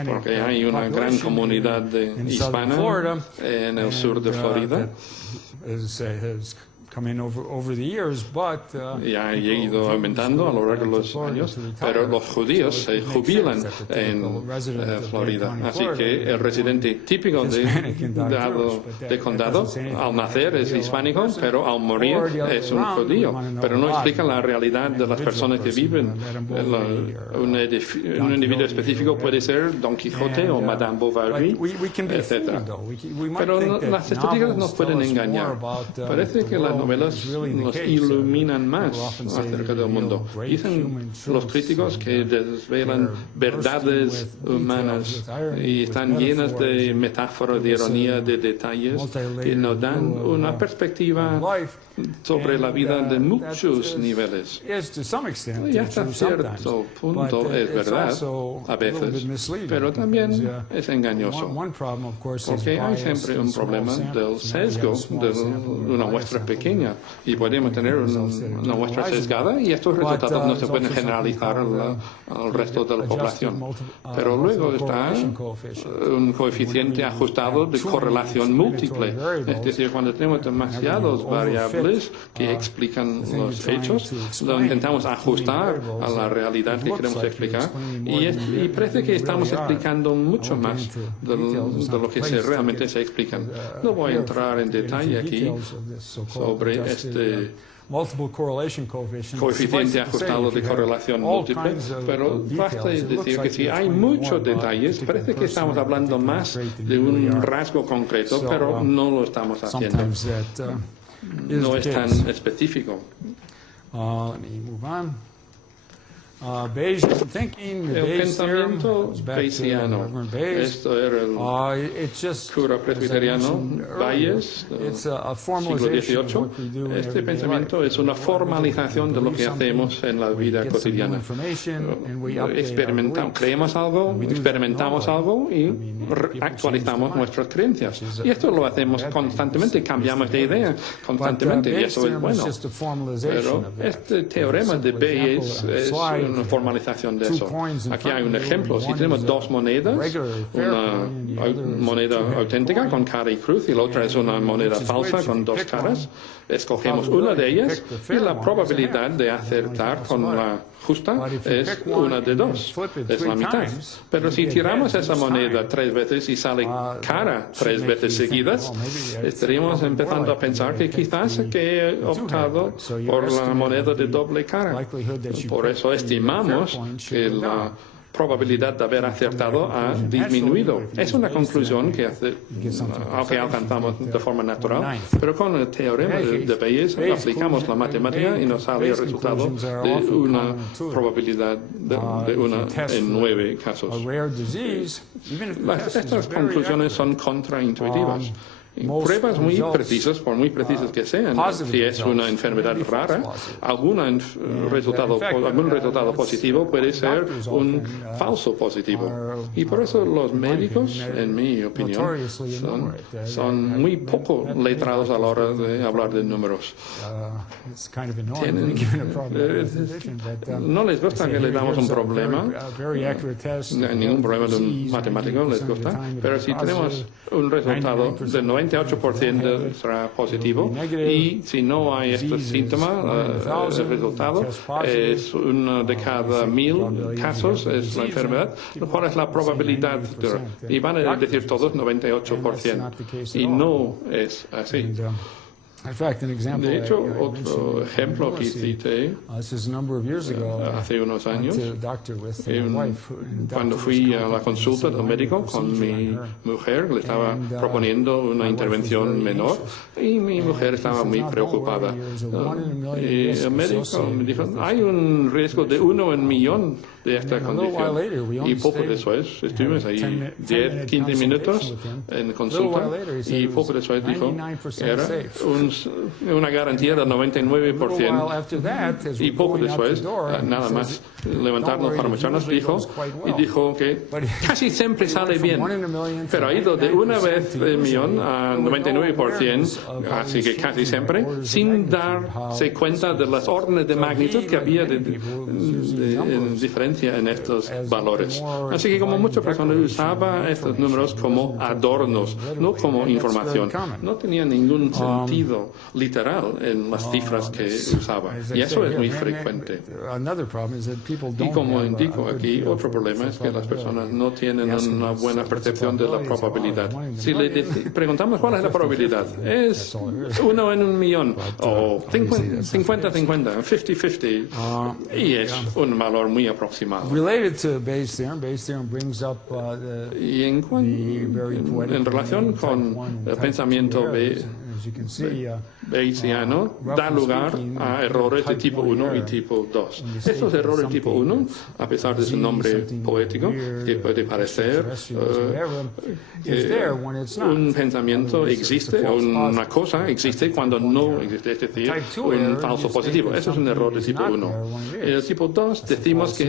porque hay una gran comunidad hispana en el sur de Florida. Y ha ido aumentando a lo largo de los años, pero los judíos se jubilan en Florida. Así que el residente típico de condado, al nacer es hispánico, pero al morir es un judío. Pero no explica la realidad de las personas que viven. Un individuo específico puede ser Don Quijote o Madame Bovary, etc. Pero las estadísticas nos pueden engañar. Parece que las novelas nos iluminan más acerca del mundo. Dicen los críticos que desvelan verdades humanas y están llenas de metáforas, de ironía, de detalles que nos dan una perspectiva sobre la vida de muchos niveles. Y hasta cierto punto es verdad a veces, pero también es engañoso, porque hay siempre un problema del sesgo de una muestra pequeña pequeña y podemos tener una muestra sesgada y estos resultados no se pueden generalizar al resto de la población. Pero luego está un coeficiente ajustado de correlación múltiple. Es decir, cuando tenemos demasiadas variables que explican los hechos, lo intentamos ajustar a la realidad que queremos explicar y parece que estamos explicando mucho más de lo que realmente se explican. No voy a entrar en detalle aquí sobre este coeficiente ajustado de correlación múltiple, pero basta decir que si hay muchos detalles, parece que estamos hablando más de un rasgo concreto, pero no lo estamos haciendo. No es tan específico. El pensamiento bayesiano. Esto era el cura presbiteriano Bayes, siglo XVIII. Este pensamiento es una formalización de lo que hacemos en la vida cotidiana. Creemos algo, experimentamos algo y actualizamos nuestras creencias. Y esto lo hacemos constantemente, cambiamos de idea constantemente y eso es bueno. Pero este teorema de Bayes es una formalización de eso. Aquí hay un ejemplo. Si tenemos dos monedas, una moneda auténtica con cara y cruz y la otra es una moneda falsa con dos caras, escogemos una de ellas y la probabilidad de acertar con la justa es una de dos, es la mitad. Pero si tiramos esa moneda 3 veces y sale cara 3 veces seguidas, estaríamos empezando a pensar que quizás que he optado por la moneda de doble cara. Por eso estimamos que la probabilidad de haber acertado ha disminuido. Es una conclusión que alcanzamos de forma natural, pero con el teorema de Bayes aplicamos la matemática y nos sale el resultado de una probabilidad de 1 en 9 casos. Estas conclusiones son contraintuitivas. Pruebas muy precisas, por muy precisas que sean, si es una enfermedad rara, algún resultado positivo puede ser un falso positivo. Y por eso los médicos, en mi opinión, son muy poco letrados a la hora de hablar de números. No les gusta que le damos un problema, ningún problema de un matemático les gusta, pero si tenemos un resultado de 98% será positivo y si no hay estos síntomas, el resultado es uno de cada 1000 casos es la enfermedad. ¿Cuál es la probabilidad? Y van a decir todos 98% y no es así. De hecho, otro ejemplo que cité hace unos años, cuando fui a la consulta del médico con mi mujer, le estaba proponiendo una intervención menor y mi mujer estaba muy preocupada. Y el médico me dijo, hay un riesgo de 1 en 1.000.000 de esta condición. Y poco después, estuvimos ahí 10, 15 minutos en consulta y poco después dijo, era una garantía del 99%. Y poco después, nada más levantarnos para marcharnos, dijo que casi siempre sale bien. Pero ha ido de 1 vez en 1.000.000 a 99%, así que casi siempre, sin darse cuenta de las órdenes de magnitud que había de diferencia en estos valores. Así que como muchas personas usaban estos números como adornos, no como información. No tenía ningún sentido literal en las cifras que usaba. Y eso es muy frecuente. Y como indico aquí, otro problema es que las personas no tienen una buena percepción de la probabilidad. Si le preguntamos cuál es la probabilidad, es 1 en 1.000.000 o 50-50, 50-50, y es un valor muy aproximado. Y en relación con el pensamiento bayesiano, da lugar a errores de tipo 1 y tipo 2. Estos errores de tipo 1, a pesar de su nombre poético, que puede parecer un pensamiento existe, o una cosa existe cuando no existe, es decir, un falso positivo. Eso es un error de tipo 1. El tipo 2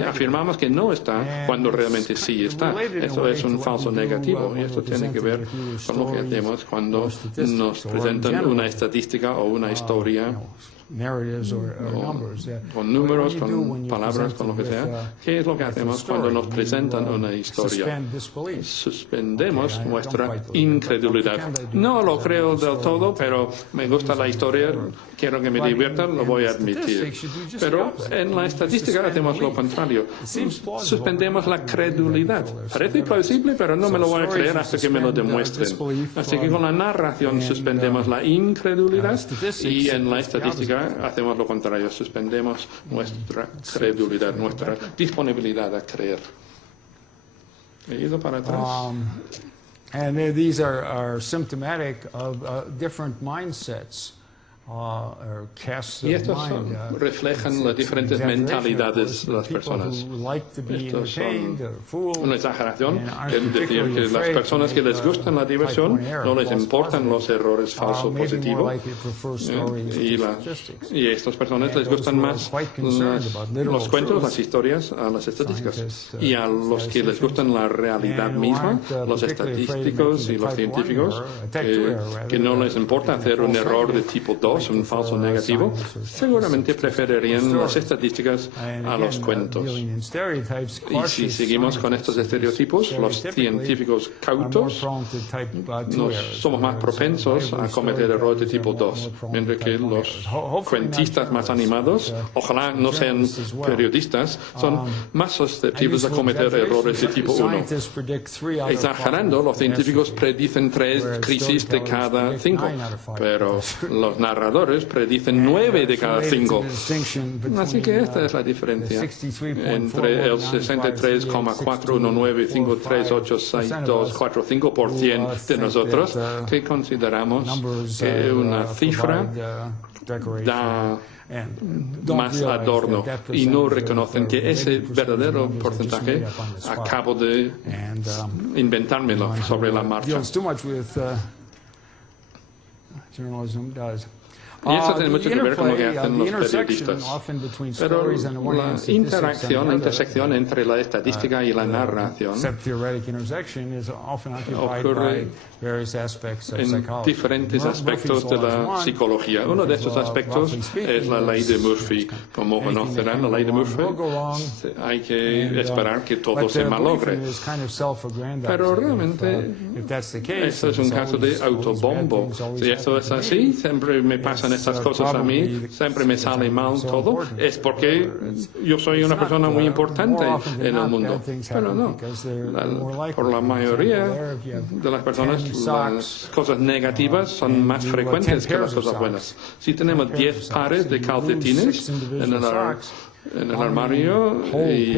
afirmamos que no está cuando realmente sí está. Eso es un falso negativo y esto tiene que ver con lo que hacemos cuando nos presentan una estadística estadística o una historia, con números, con palabras, con lo que sea. ¿Qué es lo que hacemos cuando nos presentan una historia? Suspendemos nuestra incredulidad. No lo creo del todo, pero me gusta la historia, quiero que me divierta, lo voy a admitir. Pero en la estadística hacemos lo contrario. Suspendemos la credulidad. Parece plausible, pero no me lo voy a creer hasta que me lo demuestren. Así que con la narración suspendemos la incredulidad y en la estadística hacemos lo contrario, suspendemos nuestra credulidad, nuestra disponibilidad a creer. He ido para atrás. And these are symptomatic of different mindsets. Y estos reflejan las diferentes mentalidades de las personas. Estos son una exageración, es decir, que las personas que les gustan la diversión no les importan los errores falso positivo, y a estas personas les gustan más los cuentos, las historias, a las estadísticas. Y a los que les gustan la realidad misma, los estadísticos y los científicos, que no les importa hacer un error de tipo 2, un falso negativo, seguramente preferirían las estadísticas a los cuentos. Y si seguimos con estos estereotipos, los científicos cautos somos más propensos a cometer errores de tipo 2, mientras que los cuentistas más animados, ojalá no sean periodistas, son más susceptibles a cometer errores de tipo 1. Exagerando, los científicos predicen 3 crisis de cada 5, pero los narradores predicen 9 de cada 5. Así que esta es la diferencia entre el 63,419538624,5% de nosotros que consideramos que una cifra da más adorno y no reconocen que ese verdadero porcentaje acabo de inventármelo sobre la marcha. Y eso tiene mucho que ver con lo que hacen los periodistas. Pero la intersección entre la estadística y la narración ocurre en diferentes aspectos de la psicología. Uno de estos aspectos es la ley de Murphy. Como conocerán, la ley de Murphy, hay que esperar que todo se malogre. Pero realmente, esto es un caso de autobombo. Si esto es así, siempre me pasan estas cosas a mí, siempre me sale mal todo, es porque yo soy una persona muy importante en el mundo. Pero no, por la mayoría de las personas, las cosas negativas son más frecuentes que las cosas buenas. Si tenemos 10 pares de calcetines en el armario y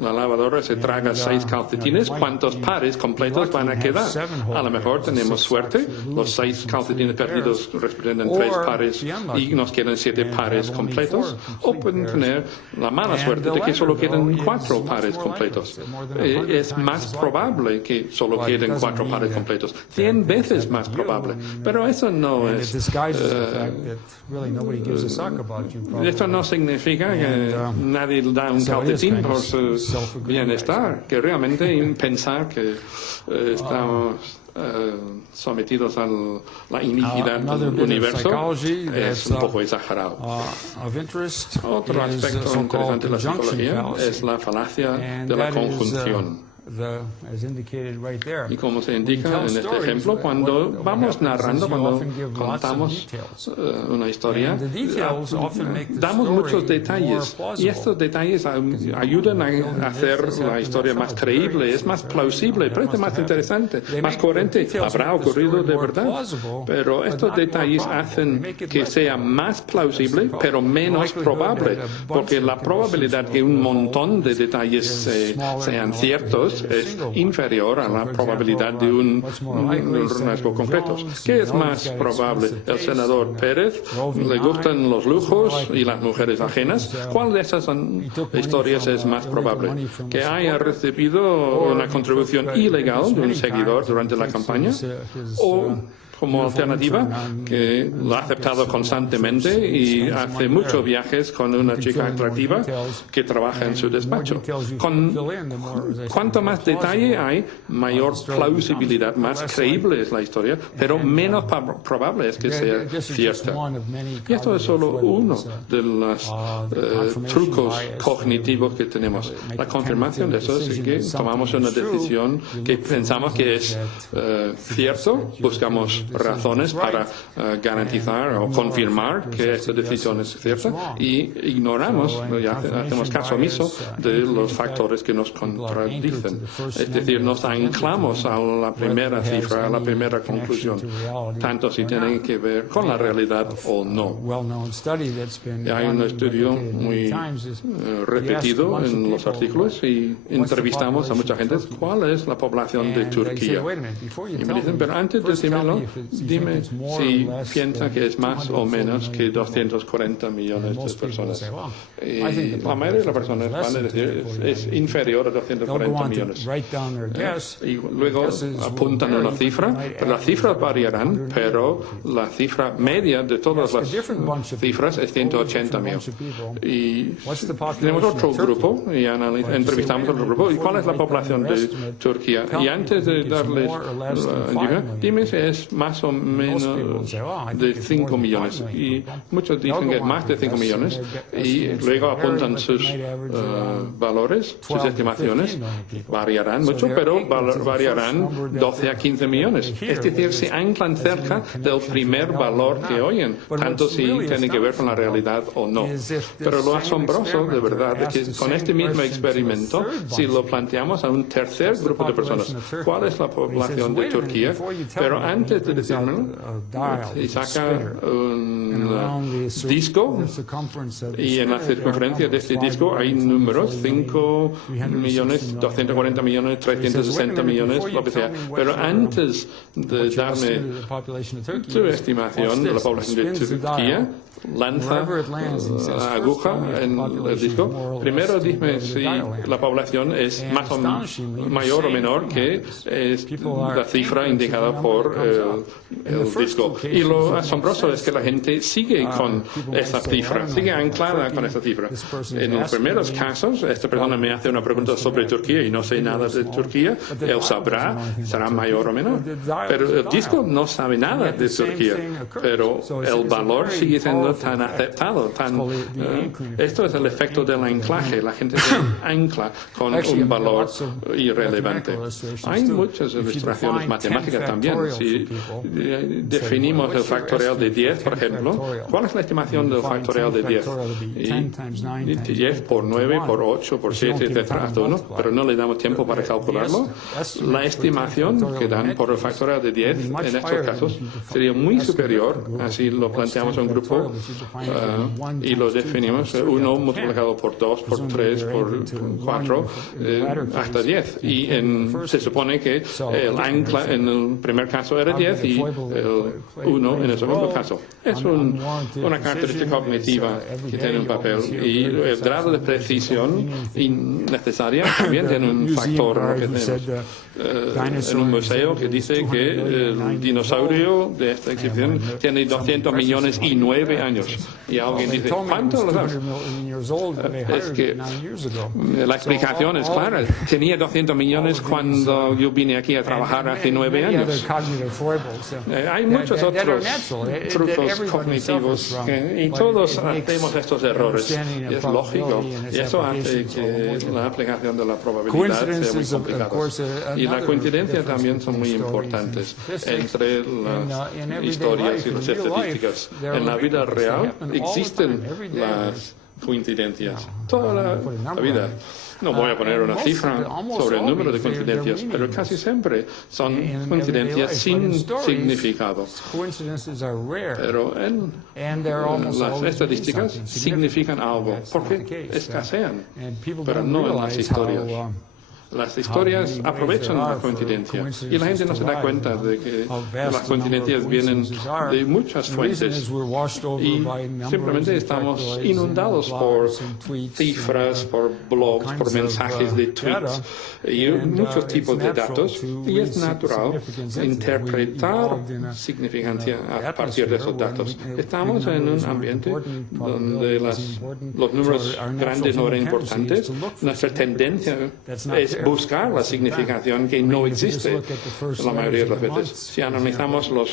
la lavadora se traga 6 calcetines, ¿cuántos pares completos van a quedar? A lo mejor tenemos suerte, los 6 calcetines perdidos representan 3 pares y nos quedan 7 pares completos, o pueden tener la mala suerte de que solo queden 4 pares completos. Es más probable que solo queden 4 pares completos, 100 veces más probable, pero eso no es... esto no significa que nadie da un calcetín por su bienestar, que realmente pensar que estamos sometidos a la iniquidad del universo es un poco exagerado. Otro aspecto interesante de la psicología es la falacia de la conjunción. Y como se indica en este ejemplo, cuando vamos narrando, cuando contamos una historia, damos muchos detalles y estos detalles ayudan a hacer la historia más creíble, es más plausible, parece más interesante, más coherente. Habrá ocurrido de verdad, pero estos detalles hacen que sea más plausible, pero menos probable, porque la probabilidad que un montón de detalles sean ciertos es inferior a la probabilidad de un rasgo concreto. ¿Qué es más probable? ¿El senador Pérez le gustan los lujos y las mujeres ajenas? ¿Cuál de esas historias es más probable? ¿Que haya recibido una contribución ilegal de un seguidor durante la campaña? ¿O como alternativa, que lo ha aceptado constantemente y hace muchos viajes con una chica atractiva que trabaja en su despacho. Cuanto más detalle hay, mayor plausibilidad, más creíble es la historia, pero menos probable es que sea cierta. Y esto es solo uno de los trucos cognitivos que tenemos. La confirmación de eso es que tomamos una decisión que pensamos que es cierto, buscamos razones para garantizar o confirmar que esta decisión es cierta y ignoramos, hacemos caso omiso de los factores que nos contradicen. Es decir, nos anclamos a la primera cifra, a la primera conclusión, tanto si tiene que ver con la realidad o no. Hay un estudio muy repetido en los artículos y entrevistamos a mucha gente. ¿Cuál es la población de Turquía? Y me dicen, pero antes de decírmelo, dime si piensa que es más o menos que 240 millones de personas. Y la mayoría de las personas van a decir es inferior a 240 millones. Y luego apuntan una cifra, pero las cifras variarán, pero la cifra media de todas las cifras es 180 millones. Y tenemos otro grupo y entrevistamos a otro grupo. ¿Y cuál es la población de Turquía? Y antes de darles dime si es más o menos de 5 millones. Y muchos dicen que es más de 5 millones. Y luego apuntan sus valores, sus estimaciones. Variarán mucho, pero variarán 12 a 15 millones. Es decir, se anclan cerca del primer valor que oyen, tanto si tiene que ver con la realidad o no. Pero lo asombroso, de verdad, es que con este mismo experimento, si lo planteamos a un tercer grupo de personas, ¿cuál es la población de Turquía? Pero antes de decírmelo, y saca un disco, y en la circunferencia de este disco hay números, 5 millones, 240 millones, 360 millones, lo que sea. Pero antes de darme su estimación de la población de Turquía, lanza la aguja en el disco. Primero dime si la población es más o mayor o menor que es la cifra indicada por el disco. Y lo asombroso es que la gente sigue con esa cifra, sigue anclada con esa cifra. En los primeros casos, esta persona me hace una pregunta sobre Turquía y no sé nada de Turquía, él sabrá, será mayor o menor. Pero el disco no sabe nada de Turquía, pero el valor sigue siendo tan aceptado, esto es el efecto del anclaje, la gente se ancla con un valor irrelevante. Hay muchas ilustraciones matemáticas también. Si definimos el factorial de 10, por ejemplo, ¿cuál es la estimación del factorial de 10? Y 10 por 9, por 8, por 7, etcétera, hasta 1, pero no le damos tiempo para calcularlo. La estimación que dan por el factorial de 10 en estos casos sería muy superior, así lo planteamos en un grupo y lo definimos 1 multiplicado por 2, por 3, por 4, hasta 10. Y se supone que el ancla en el primer caso era 10 y el 1 en el segundo caso. Es una característica cognitiva que tiene un papel. Y el grado de precisión innecesaria también tiene un factor que tenemos. En un museo que dice que el dinosaurio de esta exhibición tiene 200 millones y 9 años. Y alguien dice, ¿cuánto lo sabes? Es que la explicación es clara. Tenía 200 millones cuando yo vine aquí a trabajar hace 9 años. Hay muchos otros trucos cognitivos y todos hacemos estos errores. Y es lógico. Y eso hace que la aplicación de la probabilidad sea muy complicada. Y la coincidencia también son muy importantes entre las historias y las estadísticas. En la vida real existen las coincidencias. Toda la vida. No voy a poner una cifra sobre el número de coincidencias, pero casi siempre son coincidencias sin significado. Pero en las estadísticas significan algo, porque escasean, pero no en las historias. Las historias aprovechan la coincidencia y la gente no se da cuenta de que las coincidencias vienen de muchas fuentes y simplemente estamos inundados por cifras, por blogs, por mensajes de tweets y muchos tipos de datos, y es natural interpretar significancia a partir de esos datos. Estamos en un ambiente donde los números grandes no eran importantes. Nuestra tendencia es buscar la significación que no existe la mayoría de las veces. Si analizamos las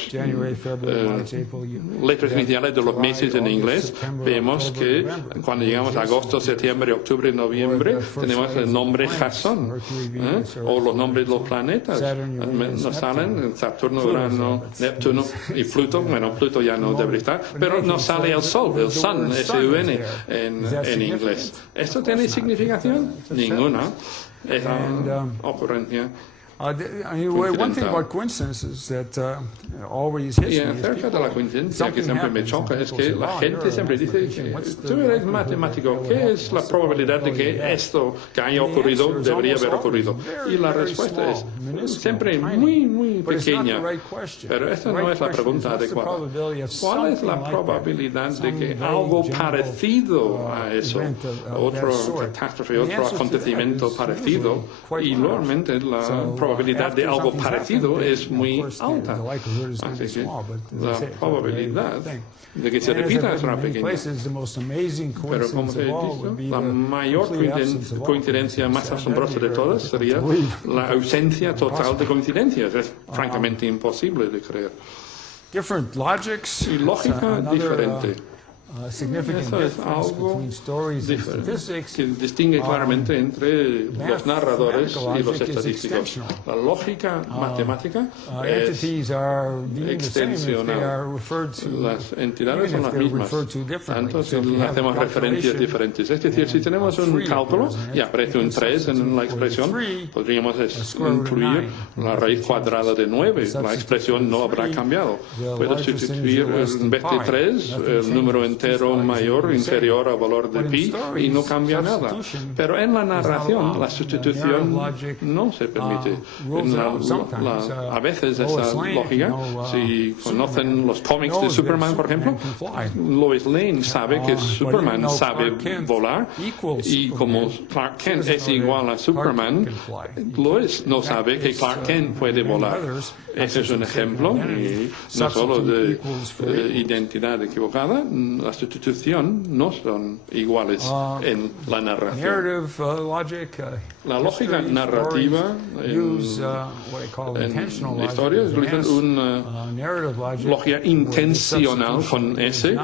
letras iniciales de los meses en inglés, vemos que cuando llegamos a agosto, septiembre, octubre, noviembre, tenemos el nombre Jasón, o los nombres de los planetas. Nos salen Saturno, Urano, Neptuno y Pluto. Bueno, Pluto ya no debería estar, pero nos sale el Sol, el Sun, S-U-N en inglés. ¿Esto tiene significación? Ninguna. Es una ocurrencia. One thing about coincidence is that always Y acerca de la coincidencia que siempre me choca es que la gente siempre dice que tú eres matemático, ¿qué es la probabilidad de que esto que haya ocurrido debería haber ocurrido? Y la respuesta es siempre muy pequeña, pero esta no es la pregunta adecuada. ¿Cuál es la probabilidad de que algo parecido a eso, otra catástrofe, otro acontecimiento parecido, y normalmente la probabilidad de algo parecido es muy alta? Así que la probabilidad de que se repita es una pequeña. Pero como he dicho, la mayor coincidencia más asombrosa de todas sería la ausencia total de coincidencias. Es francamente imposible de creer. Y lógica diferente. Eso es algo que distingue claramente entre los narradores y los estadísticos. La lógica matemática es extensional. Las entidades son las mismas, tanto si hacemos referencias diferentes. Es decir, si tenemos un cálculo y aparece un 3 en la expresión, podríamos incluir la raíz cuadrada de 9. La expresión no habrá cambiado. Puedo sustituir en vez de 3 el número entero mayor o inferior al valor de pi y no cambia nada. Pero en la narración la sustitución no se permite. A veces esa lógica, si conocen los cómics de Superman, por ejemplo, Lois Lane sabe que Superman sabe volar, y como Clark Kent es igual a Superman, Lois no sabe que Clark Kent puede volar. Ese es un ejemplo, y no solo de identidad equivocada, la sustitución no son iguales en la narración. La lógica narrativa en historias utilizan una lógica intencional con S,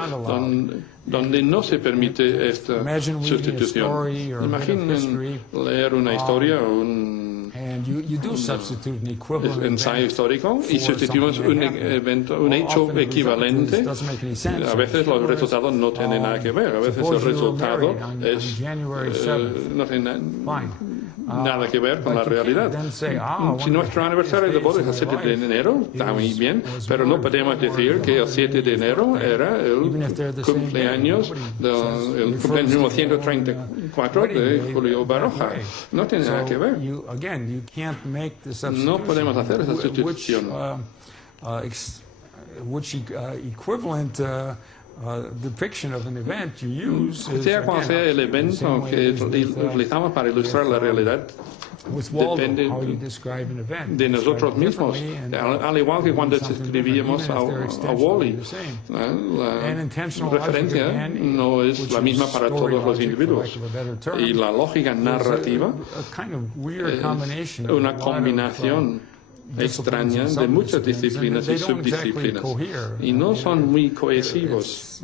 donde no se permite esta sustitución. Imaginen leer una historia o un ensayo histórico y sustituimos un evento, un hecho equivalente. A veces los resultados no tienen nada que ver. A veces el resultado no tiene nada que ver con la realidad. Si nuestro aniversario de boda es el 7 de enero, está muy bien, pero no podemos decir que el 7 de enero era el cumpleaños número 134 de Julio Baroja. No tiene nada que ver. No podemos hacer esa sustitución. Sea cual sea el evento que utilizamos para ilustrar la realidad, depende de nosotros mismos, al igual que cuando escribíamos a Wall-E. La referencia no es la misma para todos los individuos. Y la lógica narrativa es una combinación extraña de muchas disciplinas y subdisciplinas, y no son muy cohesivos,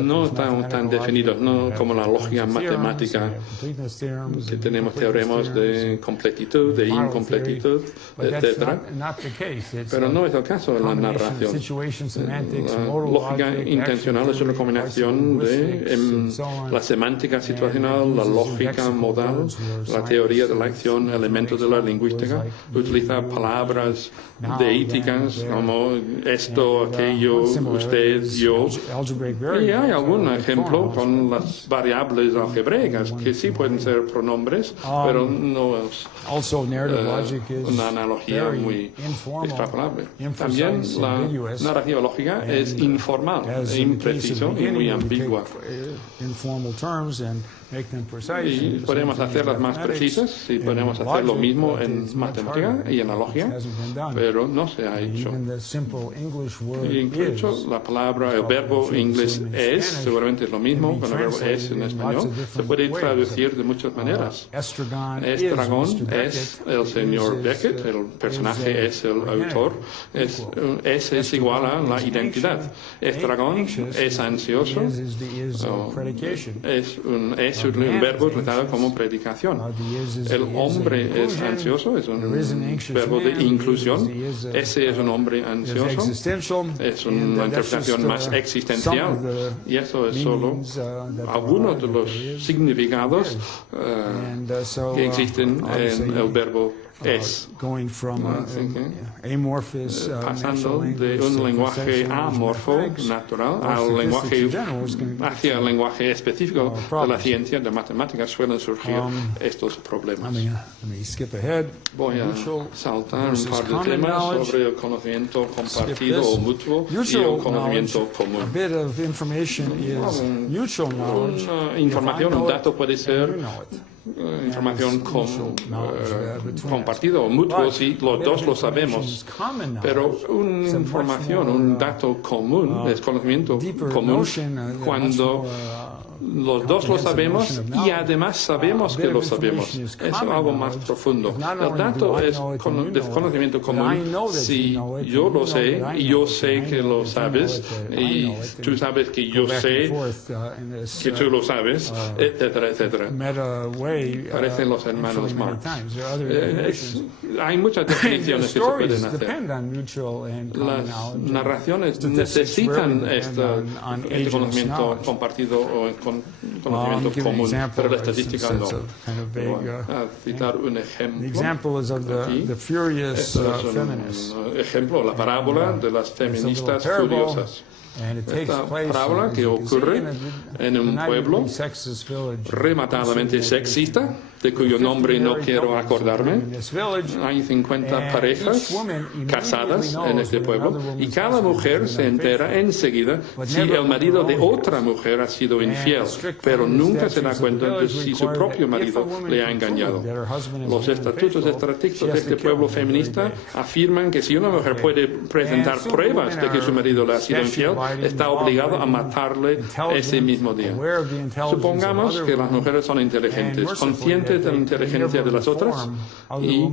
no están tan definidos, no como la lógica matemática, que tenemos teoremas de completitud, de incompletitud, etc. Pero no es el caso en la narración. La lógica intencional es una combinación de la semántica situacional, la lógica modal, la teoría de la acción, elementos de la lingüística. Utiliza palabras deíticas como esto, aquello, usted, se dio. Y hay algún ejemplo con las variables algebraicas que sí pueden ser pronombres, pero no es una analogía muy extrapolable. También la narrativa lógica es informal, impreciso y muy ambigua. Y podemos hacerlas más precisas y podemos hacer lo mismo en matemática y en la lógica, pero no se ha hecho. Y incluso la palabra, el verbo inglés es, seguramente es lo mismo con el verbo es en español, se puede traducir de muchas maneras. Estragón es el señor Beckett, el personaje es el autor, es igual a la identidad. Estragón es ansioso, es un verbo tratado como predicación. El hombre es ansioso, es un verbo de inclusión. Ese es un hombre ansioso, es una interpretación más existencial. Y eso es solo algunos de los significados que existen en el verbo es. Pasando de un lenguaje amorfo, natural, al lenguaje, hacia el lenguaje específico de la ciencia, de matemáticas, suelen surgir estos problemas. Voy a saltar un par de temas sobre el conocimiento compartido o mutuo y el conocimiento común. Una información, un dato puede ser información compartida o mutuo, si los dos lo sabemos, pero una información, un dato común, es conocimiento común cuando los dos lo sabemos y además sabemos que lo sabemos. Es algo más profundo. El dato es conocimiento común si yo lo sé y yo sé que lo sabes y tú sabes que yo sé que tú lo sabes, etcétera, etcétera. Parecen los hermanos Marx. Hay muchas definiciones que se pueden hacer. Las narraciones necesitan este conocimiento compartido o conocimiento común, pero la estadística no. Voy a citar un ejemplo. Aquí. Esto es un ejemplo, la parábola de las feministas furiosas. Esta parábola que ocurre en un pueblo rematadamente sexista, de cuyo nombre no quiero acordarme. Hay 50 parejas casadas en este pueblo y cada mujer se entera enseguida si el marido de otra mujer ha sido infiel, pero nunca se da cuenta de si su propio marido le ha engañado. Los estatutos estrictos de este pueblo feminista afirman que si una mujer puede presentar pruebas de que su marido le ha sido infiel, está obligado a matarle ese mismo día. Supongamos que las mujeres son inteligentes, conscientes de la inteligencia de las otras y,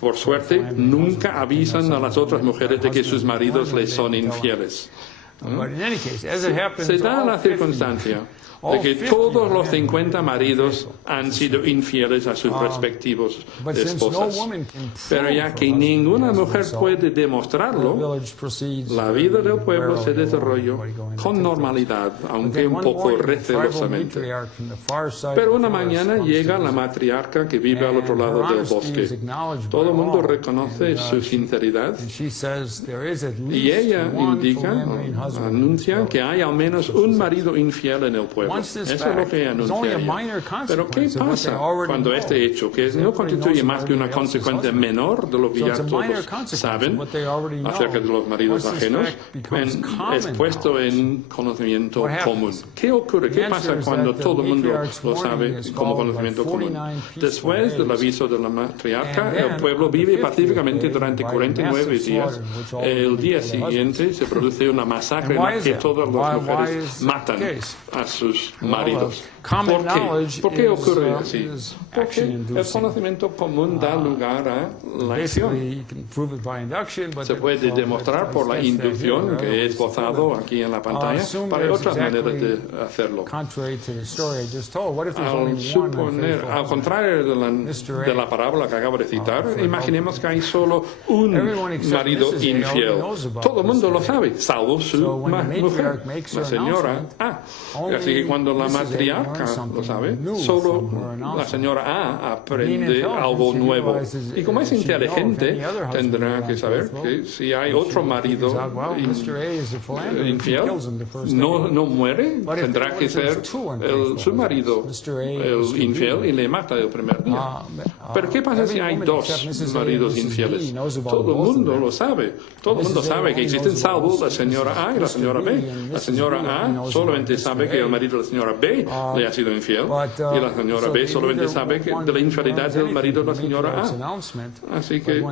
por suerte, nunca avisan a las otras mujeres de que sus maridos les son infieles. Se da la circunstancia de que todos los 50 maridos han sido infieles a sus respectivos esposas. Pero ya que ninguna mujer puede demostrarlo, la vida del pueblo se desarrolló con normalidad, aunque un poco recelosamente. Pero una mañana llega la matriarca que vive al otro lado del bosque. Todo el mundo reconoce su sinceridad y ella anuncia que hay al menos un marido infiel en el pueblo. Eso es lo que anuncia ella. Pero ¿qué pasa cuando este hecho, que no constituye más que una consecuencia menor de lo que ya todos saben acerca de los maridos ajenos, es puesto en conocimiento común? ¿Qué ocurre? ¿Qué pasa cuando todo el mundo lo sabe como conocimiento común? Después del aviso de la matriarca, el pueblo vive pacíficamente durante 49 días. El día siguiente se produce una masacre en la que todas las mujeres matan a sus maridos. ¿Por qué ocurre así? Porque el conocimiento común da lugar a la acción. Se puede demostrar por la inducción que he esbozado aquí en la pantalla, pero hay otras maneras de hacerlo. Al contrario de la parábola que acabo de citar, imaginemos que hay solo un marido infiel. Todo el mundo lo sabe, salvo su mujer, la señora A. Así que cuando la matriarca K lo sabe, solo la señora A aprende algo nuevo. Y como es inteligente, tendrá que saber que si hay otro marido infiel, no muere, tendrá que ser su marido el infiel y le mata el primer día. Pero ¿qué pasa si hay dos maridos infieles? Todo el mundo lo sabe. Todo el mundo sabe que existen salvo la señora A y la señora B. La señora A solamente sabe que el marido de la señora B le ha sido infiel y la señora B solamente sabe de la infidelidad del marido de la señora A. Así que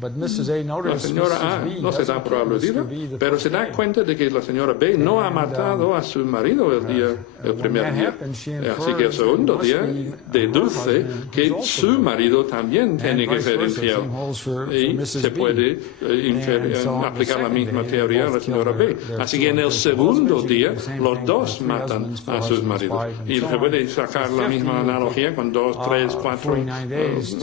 la señora A no se da por aludida, pero se da cuenta de que la señora B no ha matado a su marido el primer día. Así que el segundo día deduce que su marido también tiene que ser infiel. Y se puede aplicar la misma teoría a la señora B. Así que en el segundo día los dos matan a sus maridos. Y se puede sacar la misma analogía con 2, 3, 4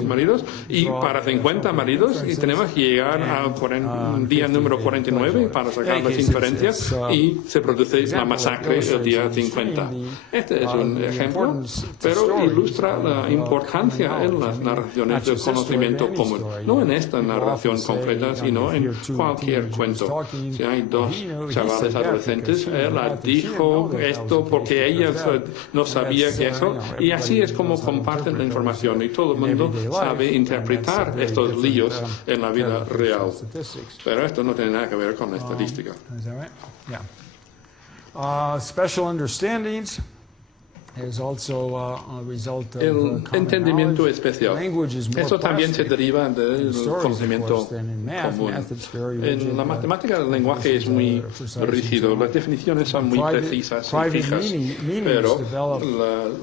maridos. Y para 50 maridos tenemos que llegar al día número 49 para sacar las inferencias y se produce la masacre el día 50. Este es un ejemplo, pero ilustra la importancia en las narraciones del conocimiento común. No en esta narración concreta, sino en cualquier cuento. Si hay dos chavales adolescentes, él dijo esto porque ella no sabía que eso, y así es como comparten la información y todo el mundo sabe interpretar estos líos en la vida real. Pero esto no tiene nada que ver con la estadística. Special understandings is also a result of el entendimiento especial. Eso también se deriva del conocimiento común. En la matemática el lenguaje es muy rígido, las definiciones son muy precisas y fijas, pero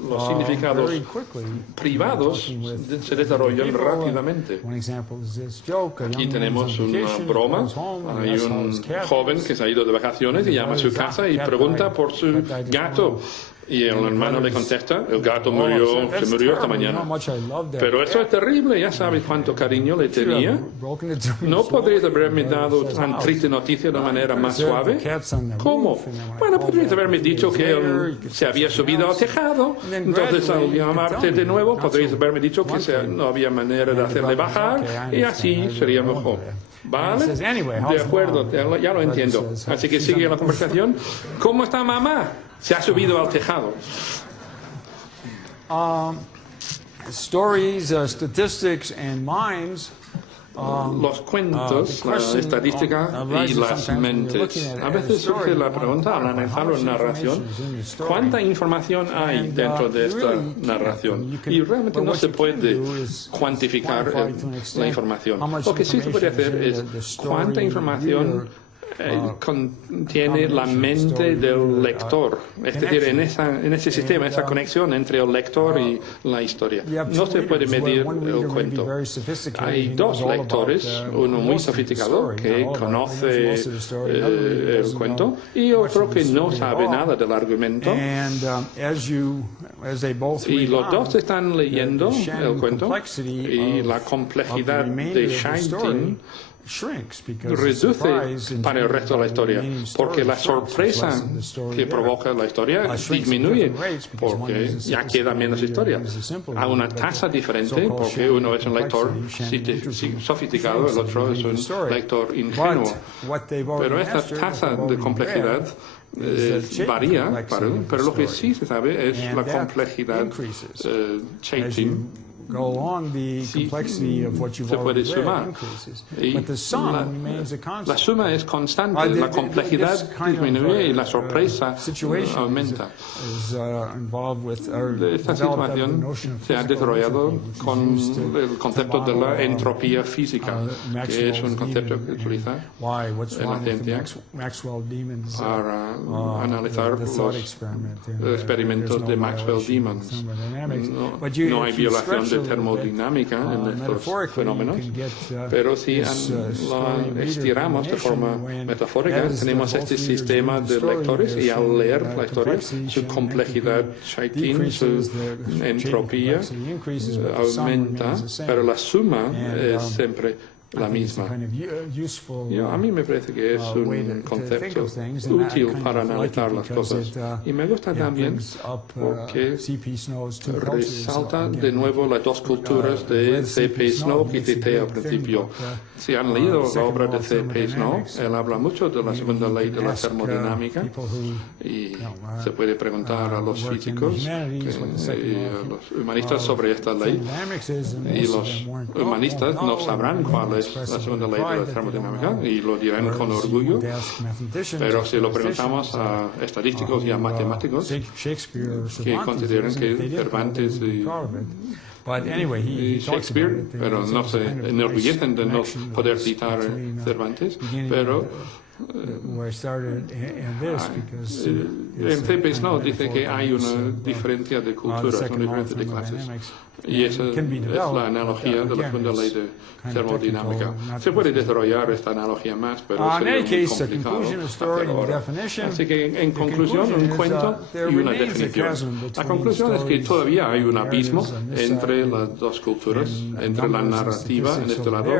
los significados privados se desarrollan rápidamente. Aquí tenemos una broma. Hay un joven que se ha ido de vacaciones y llama a su casa y pregunta por su gato. Y el hermano le contesta, el gato se murió esta mañana. Pero eso es terrible, ya sabes cuánto cariño le tenía. ¿No podrías haberme dado tan triste noticia de manera más suave? ¿Cómo? Bueno, podrías haberme dicho que él se había subido al tejado. Entonces, al llamarte de nuevo, podrías haberme dicho que no había manera de hacerle bajar y así sería mejor. ¿Vale? De acuerdo, ya lo entiendo. Así que sigue la conversación. ¿Cómo está mamá? Se ha subido al tejado. Stories, statistics, and minds. Los cuentos, la estadística y las mentes. A veces surge la pregunta al analizar una narración, ¿cuánta información hay dentro de esta narración? Y realmente no se puede cuantificar la información. Lo que sí se puede hacer es cuánta información contiene la mente del lector, es decir, en ese sistema, esa conexión entre el lector y la historia. No se puede medir el cuento. Hay dos lectores, uno muy sofisticado que conoce el cuento y otro que no sabe nada del argumento. Y los dos están leyendo el cuento y la complejidad de Schein reduce para el resto de la historia, porque la sorpresa que provoca la historia disminuye, porque ya queda menos historia. A una tasa diferente, porque uno es un lector sofisticado, el otro es un lector ingenuo. Pero esta tasa de complejidad varía, pero lo que sí se sabe es la complejidad changing. Sí, se puede sumar. Y la suma es constante, la complejidad disminuye y la sorpresa aumenta. Esta situación se ha desarrollado con el concepto de la entropía física, que es un concepto que se utiliza en la ciencia para analizar los experimentos de Maxwell-Demons. No hay violación de termodinámica en estos fenómenos, pero si lo estiramos de forma metafórica, tenemos este sistema de lectores y al leer la historia, su complejidad Chaitin, su entropía aumenta, pero la suma es siempre la misma. A mí me parece que es un concepto útil para analizar las cosas. Y me gusta también porque resalta de nuevo las dos culturas de C.P. Snow que cité al principio. Si han leído la obra de C.P. Snow, él habla mucho de la segunda ley de la termodinámica y se puede preguntar a los físicos y a los humanistas sobre esta ley. Y los humanistas no sabrán cuál es la segunda ley de la termodinámica y lo dirán con orgullo, pero si lo preguntamos a estadísticos y a matemáticos que consideran que Cervantes y Shakespeare, pero no se enorgullecen de no poder citar Cervantes, pero en C.P. Snow dice que hay una diferencia de culturas, una diferencia de clases. Y esa es la analogía de la segunda ley de termodinámica. Se puede desarrollar esta analogía más, pero sería muy complicado ahora. Así que, en conclusión, un cuento y una definición. La conclusión es que todavía hay un abismo entre las dos culturas, entre la narrativa en este lado,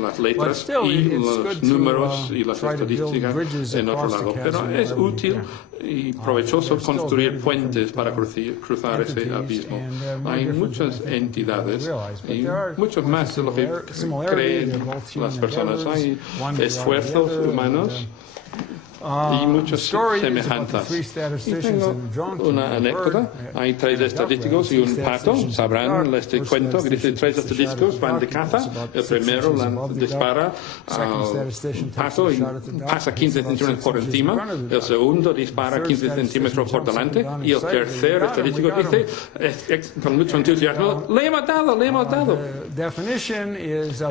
las letras, y los números y las estadísticas en otro lado. Pero es útil y provechoso construir puentes para cruzar ese abismo. Hay muchas entidades y mucho más de lo que creen las personas. Hay esfuerzos humanos y muchas semejanzas. Y tengo una anécdota. Hay 3 estadísticos y un pato. Sabrán este cuento que dice 3 estadísticos van de caza. El primero dispara al pato y pasa 15 centímetros por encima. El segundo dispara 15 centímetros por delante. Y el tercer estadístico dice con mucho entusiasmo, ¡le he matado, le he matado!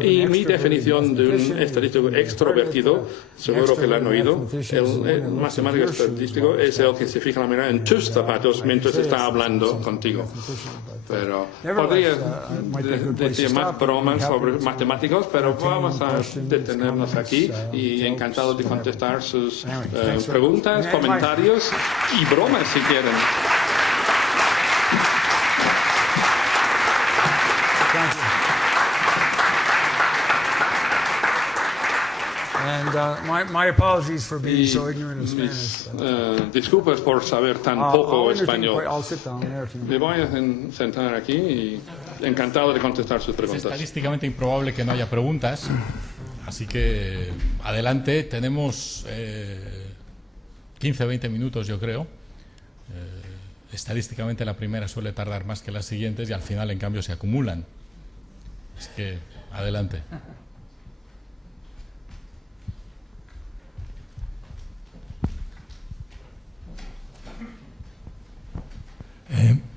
Y mi definición de un estadístico extrovertido, seguro que lo han oído, el matemático estadístico es el que se fija la mirada en tus zapatos mientras está hablando contigo. Pero podría decir más bromas sobre matemáticos, pero vamos a detenernos aquí y encantado de contestar sus preguntas, comentarios y bromas si quieren. And my apologies for being so ignorant of Spanish. Disculpas por saber tan poco español. I'll sit down there if you Me voy a sentar aquí y encantado de contestar sus Es preguntas. estadísticamente improbable que no haya preguntas, así que adelante. Tenemos 15-20 minutos, yo creo. Estadísticamente la primera suele tardar más que las siguientes y al final, en cambio, se acumulan. Así que adelante.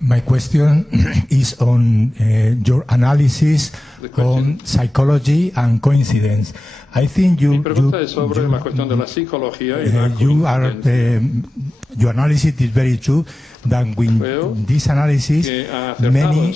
My question is on your analysis on psychology and coincidence. I think Mi pregunta es sobre la cuestión de la psicología y la coincidencia. your analysis is very true that with this analysis many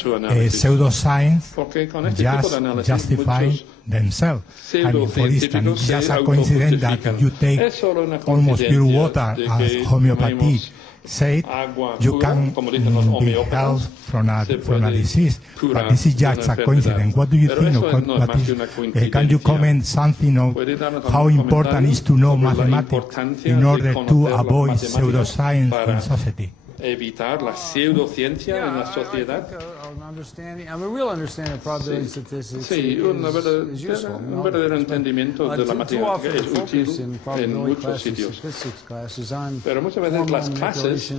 pseudoscience Porque con este tipo de análisis justify muchos themselves. I mean, for instance, se just a coincidence that you take Es solo una almost pure coincidencia water de as que homeopathy tomemos said, agua you pura, can como dicen los be homeópatas, healed from a se from a puede disease. curar But this is una just a enfermedad. coincidence. What do you Pero think? eso Of no es what más is, que una can you coincidencia. comment something of Puede darnos how algún important is to know comentario sobre la mathematics importancia in de order to conocer las avoid matemáticas pseudoscience para in society? evitar la pseudociencia en la sociedad? Sí, un verdadero entendimiento de la matemática es útil en muchos sitios. Pero muchas veces las clases se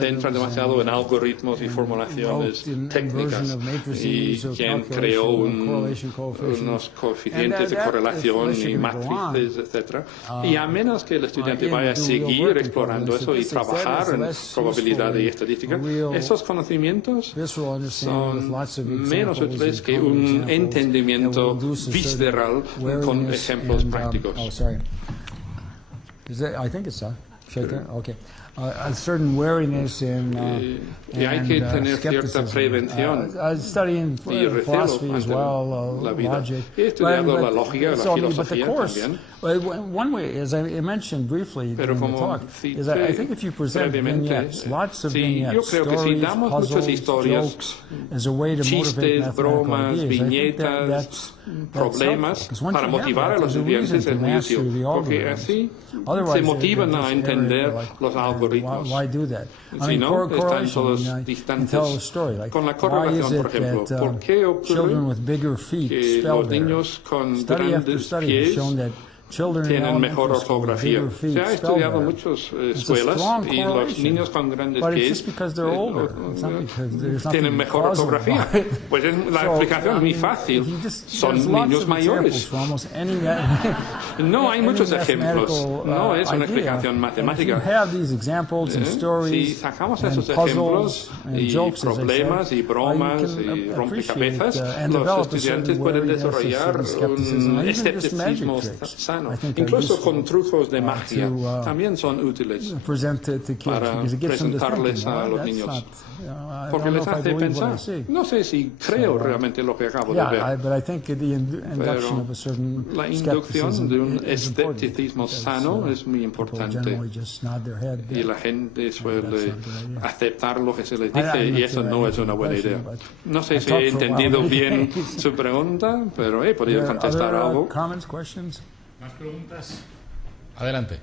centran demasiado en algoritmos y formulaciones técnicas y quien creó unos coeficientes de correlación y matrices, etc. Y a menos que el estudiante vaya a seguir explorando eso y trabajar en probabilidad y estadística, esos conocimientos son menos útiles que un entendimiento visceral con ejemplos prácticos. Okay. A certain wariness and y hay que tener cierta prevención studying y philosophy recelo as ante well, la vida. logic. He estudiado la lógica y la filosofía but the course, también. one way, as I mentioned briefly Pero during the como talk, is I think if you present previamente, vignettes, lots of vignettes, yo creo que si stories, damos muchas puzzles, historias, jokes, as a way to motivate chistes, mathematical bromas, ideas, I think viñetas, that's problemas helpful, 'cause once para you have motivar that, a los there's a reason estudiantes to es muy master útil, the porque algorithms. así Otherwise, se motivan a entender los algoritmos. Why do that? Si no, están todos distantes. Con la correlación, por ejemplo, ¿por qué ocurre que los niños con grandes pies tienen mejor ortografía? Se ha estudiado en muchas escuelas y los niños con grandes pies tienen mejor ortografía. Pues la explicación es muy fácil. Son niños mayores. No hay muchos ejemplos. No es una explicación matemática. Si sacamos esos ejemplos y problemas y bromas y rompecabezas, los estudiantes pueden desarrollar un escepticismo sano. Incluso con trucos de magia también son útiles para presentarles a los niños. Porque les hace pensar. No sé si creo realmente lo que acabo de ver. Pero la inducción de un escepticismo sano es muy importante. Y la gente suele aceptar lo que se les dice y eso no es una buena idea. No sé si he entendido bien su pregunta, pero he podido contestar algo. ¿Más preguntas? Adelante.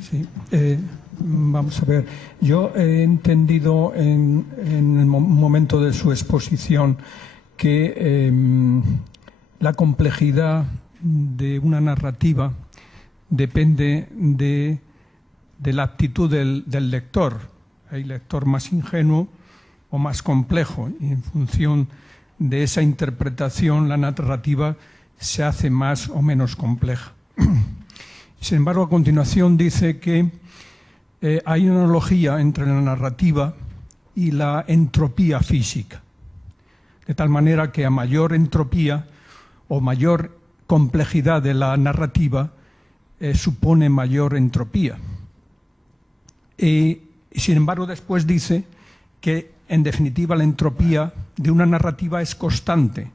Sí, vamos a ver. Yo he entendido en el momento de su exposición que la complejidad de una narrativa depende de la actitud del lector. Hay lector más ingenuo o más complejo, y en función de esa interpretación la narrativa se hace más o menos compleja. Sin embargo, a continuación dice que hay una analogía entre la narrativa y la entropía física, de tal manera que a mayor entropía o mayor complejidad de la narrativa supone mayor entropía. Y sin embargo, después dice que en definitiva la entropía de una narrativa es constante.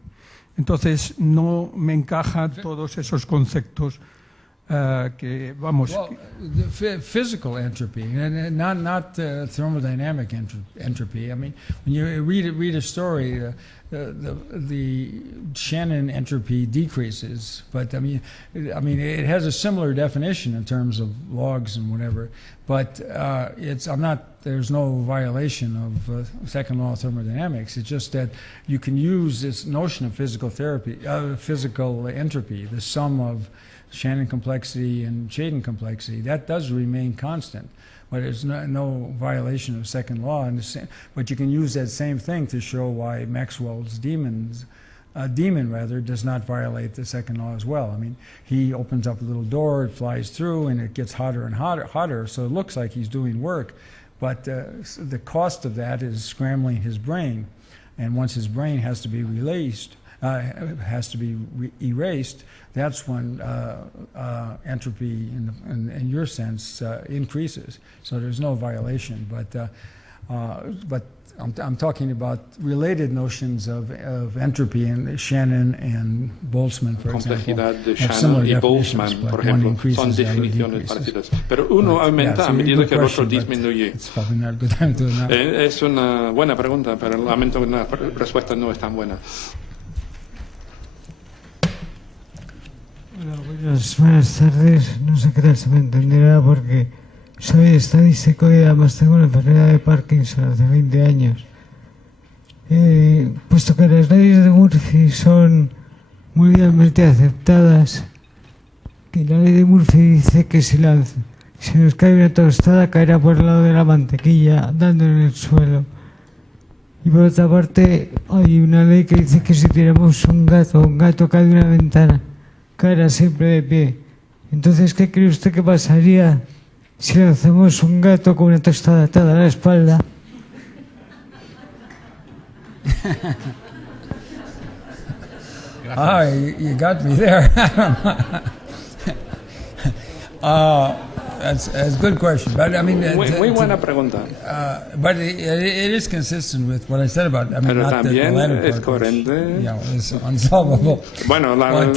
Entonces no me encajan todos esos conceptos que vamos. Well, the physical entropy, not thermodynamic entropy. I mean, when you read a story, the Shannon entropy decreases, but I mean, it has a similar definition in terms of logs and whatever. But there's no violation of second law of thermodynamics. It's just that you can use this notion of physical entropy, the sum of Shannon complexity and Chayden complexity, that does remain constant, but there's no violation of second law. But you can use that same thing to show why Maxwell's demon does not violate the second law as well. I mean, he opens up a little door, it flies through, and it gets hotter and hotter, so it looks like he's doing work, but the cost of that is scrambling his brain, and once his brain has to be erased, that's when entropy, in your sense, increases. So there's no violation, but I'm talking about related notions of entropy, and Shannon and Boltzmann, for example. Complejidad de Shannon y Boltzmann, por ejemplo, son definiciones parecidas. Pero uno aumenta a medida que el otro disminuye. Es una buena pregunta, pero lamento que la respuesta no es tan buena. Buenas tardes, no sé qué tal se me entenderá porque soy estadístico y además tengo la enfermedad de Parkinson hace 20 años. Puesto que las leyes de Murphy son mundialmente aceptadas, que la ley de Murphy dice que si nos cae una tostada caerá por el lado de la mantequilla dándole en el suelo. Y por otra parte hay una ley que dice que si tiramos un gato cae de una ventana, caerá siempre de pie. Entonces, ¿qué cree usted que pasaría si lanzamos un gato con una tostada atada a la espalda? Gracias. You got me there. That's a good question, but I mean, Muy buena pregunta. But it is consistent with what I said about. I mean, Pero not también the latter es part, coherente. which, you know, is unsolvable. Bueno, la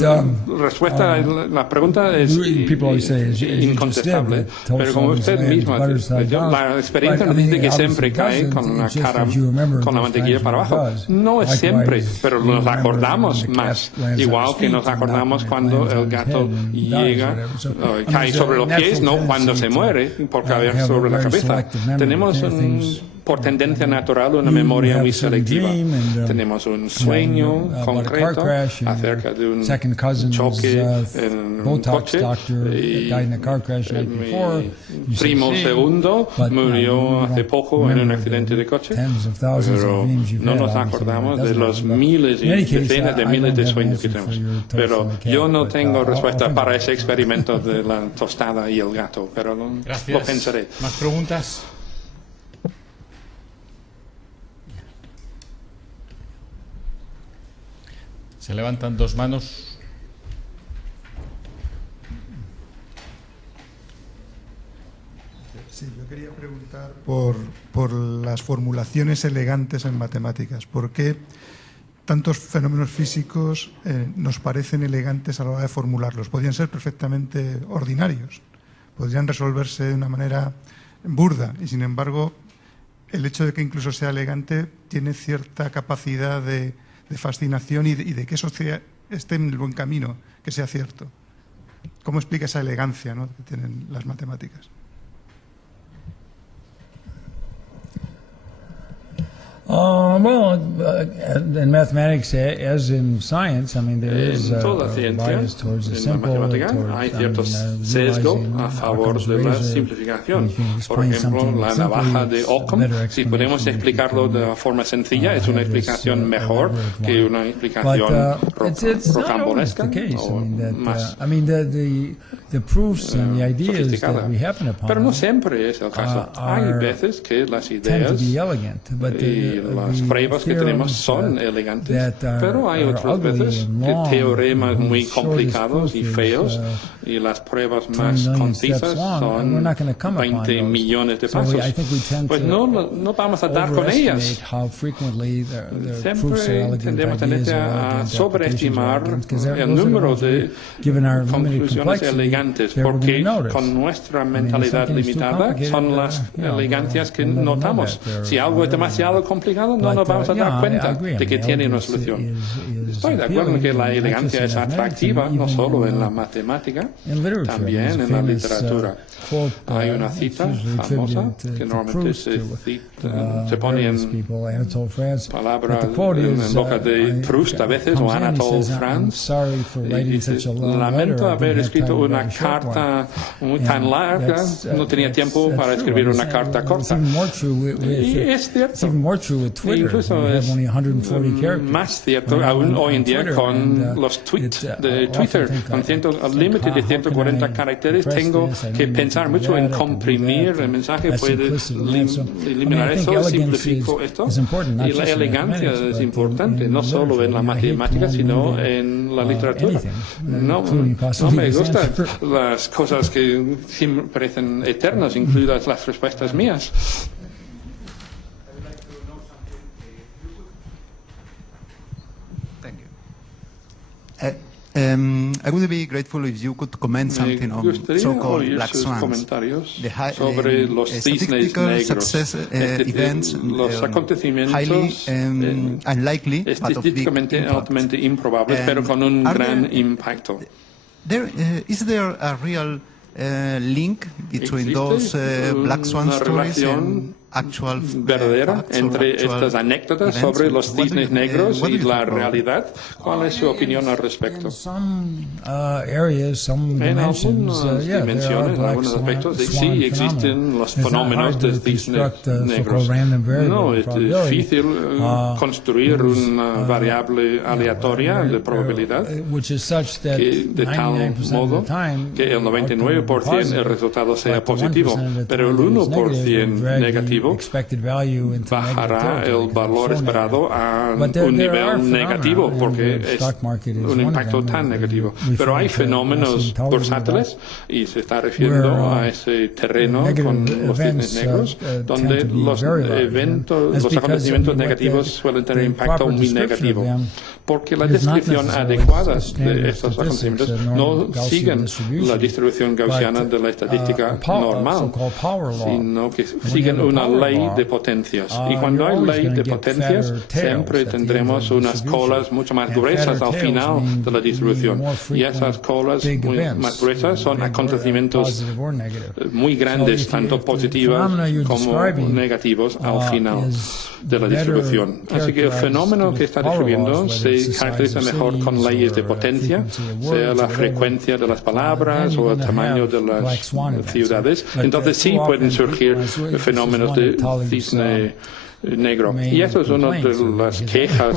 respuesta, la pregunta es incontestable, pero como usted mismo ha dicho, la experiencia nos dice que siempre cae con la cara, con la mantequilla para abajo. No es siempre, pero nos acordamos más. Igual que nos acordamos cuando el gato llega, cae sobre los pies, no cuando se muere por caer sobre la cabeza. Tenemos por tendencia natural una memoria muy selectiva. Tenemos un sueño concreto acerca de un choque en un coche y mi primo segundo murió hace poco en un accidente de coche, pero no nos acordamos de los miles y decenas de miles de sueños que tenemos. Pero yo no tengo respuesta para ese experimento de la tostada y el gato, pero lo pensaré. ¿Más preguntas? Se levantan dos manos. Sí, yo quería preguntar por las formulaciones elegantes en matemáticas. ¿Por qué tantos fenómenos físicos nos parecen elegantes a la hora de formularlos? Podrían ser perfectamente ordinarios, podrían resolverse de una manera burda y, sin embargo, el hecho de que incluso sea elegante tiene cierta capacidad de fascinación y de que eso esté en el buen camino, que sea cierto. ¿Cómo explica esa elegancia, ¿no?, que tienen las matemáticas? In mathematics, as in science, I mean, there is En toda ciencia, en la matemática, hay cierto sesgo a favor de la simplificación. Por ejemplo, la navaja de Occam, si podemos explicarlo de forma sencilla, es una explicación mejor que una explicación rocambolesca o más sofisticada. Pero no siempre es el caso. Hay veces que las ideas y las pruebas que tenemos son elegantes, pero hay otras veces que teoremas muy complicados y feos y las pruebas más concisas son 20 millones de pasos. Pues no vamos a dar con ellas. Siempre tendremos tendencia a sobreestimar el número de conclusiones elegantes, porque con nuestra mentalidad limitada son las elegancias que notamos. Si algo es demasiado complicado, no nos vamos a dar cuenta de que tiene una solución. Estoy de acuerdo en que la elegancia es atractiva, no solo en la matemática, también en la literatura. Hay una cita famosa que normalmente se pone en palabras en boca de Proust a veces, o Anatole France, y dice: lamento haber escrito una carta muy tan larga, no tenía tiempo para escribir una carta corta. Y es cierto. Incluso es más cierto aún hoy en día con los tweets de Twitter. Con el límite de 140 caracteres tengo que pensar mucho en comprimir el mensaje. Puede eliminar eso, simplifico esto. Y la elegancia es importante, no solo en la matemática, sino en la literatura. No me gustan las cosas que parecen eternas, incluidas las respuestas mías. I would be grateful if you could comment something on so-called black swans, sobre los cisnes negros, events, los acontecimientos unlikely, estadísticamente altamente improbables, pero con un gran impacto. Is there a real link between those black swan stories and actual verdadera entre estas anécdotas sobre los cisnes negros y la realidad? ¿Cuál es su opinión al respecto? En algunas dimensiones, en algunos aspectos, sí existen los fenómenos de cisnes negros. No es difícil construir una variable aleatoria de probabilidad que, de tal modo que el 99% el resultado sea positivo, pero el 1% negativo. negativo, bajará el valor esperado a un nivel negativo, porque es un impacto tan negativo. Pero hay fenómenos bursátiles, y se está refiriendo a ese terreno con los cisnes negros, donde los acontecimientos negativos suelen tener impacto muy negativo, porque la descripción adecuada de estos acontecimientos no siguen la distribución gaussiana de la estadística normal, sino que siguen una ley de potencias. Y cuando hay ley de potencias, siempre tendremos unas colas mucho más gruesas al final de la distribución. Y esas colas más gruesas son acontecimientos muy grandes, tanto positivos como negativos al final de la distribución. Así que el fenómeno que está describiendo se caracteriza mejor con leyes de potencia, sea la frecuencia de las palabras o el tamaño de las ciudades. Entonces sí pueden surgir fenómenos de cisne negro. Y eso es una de las quejas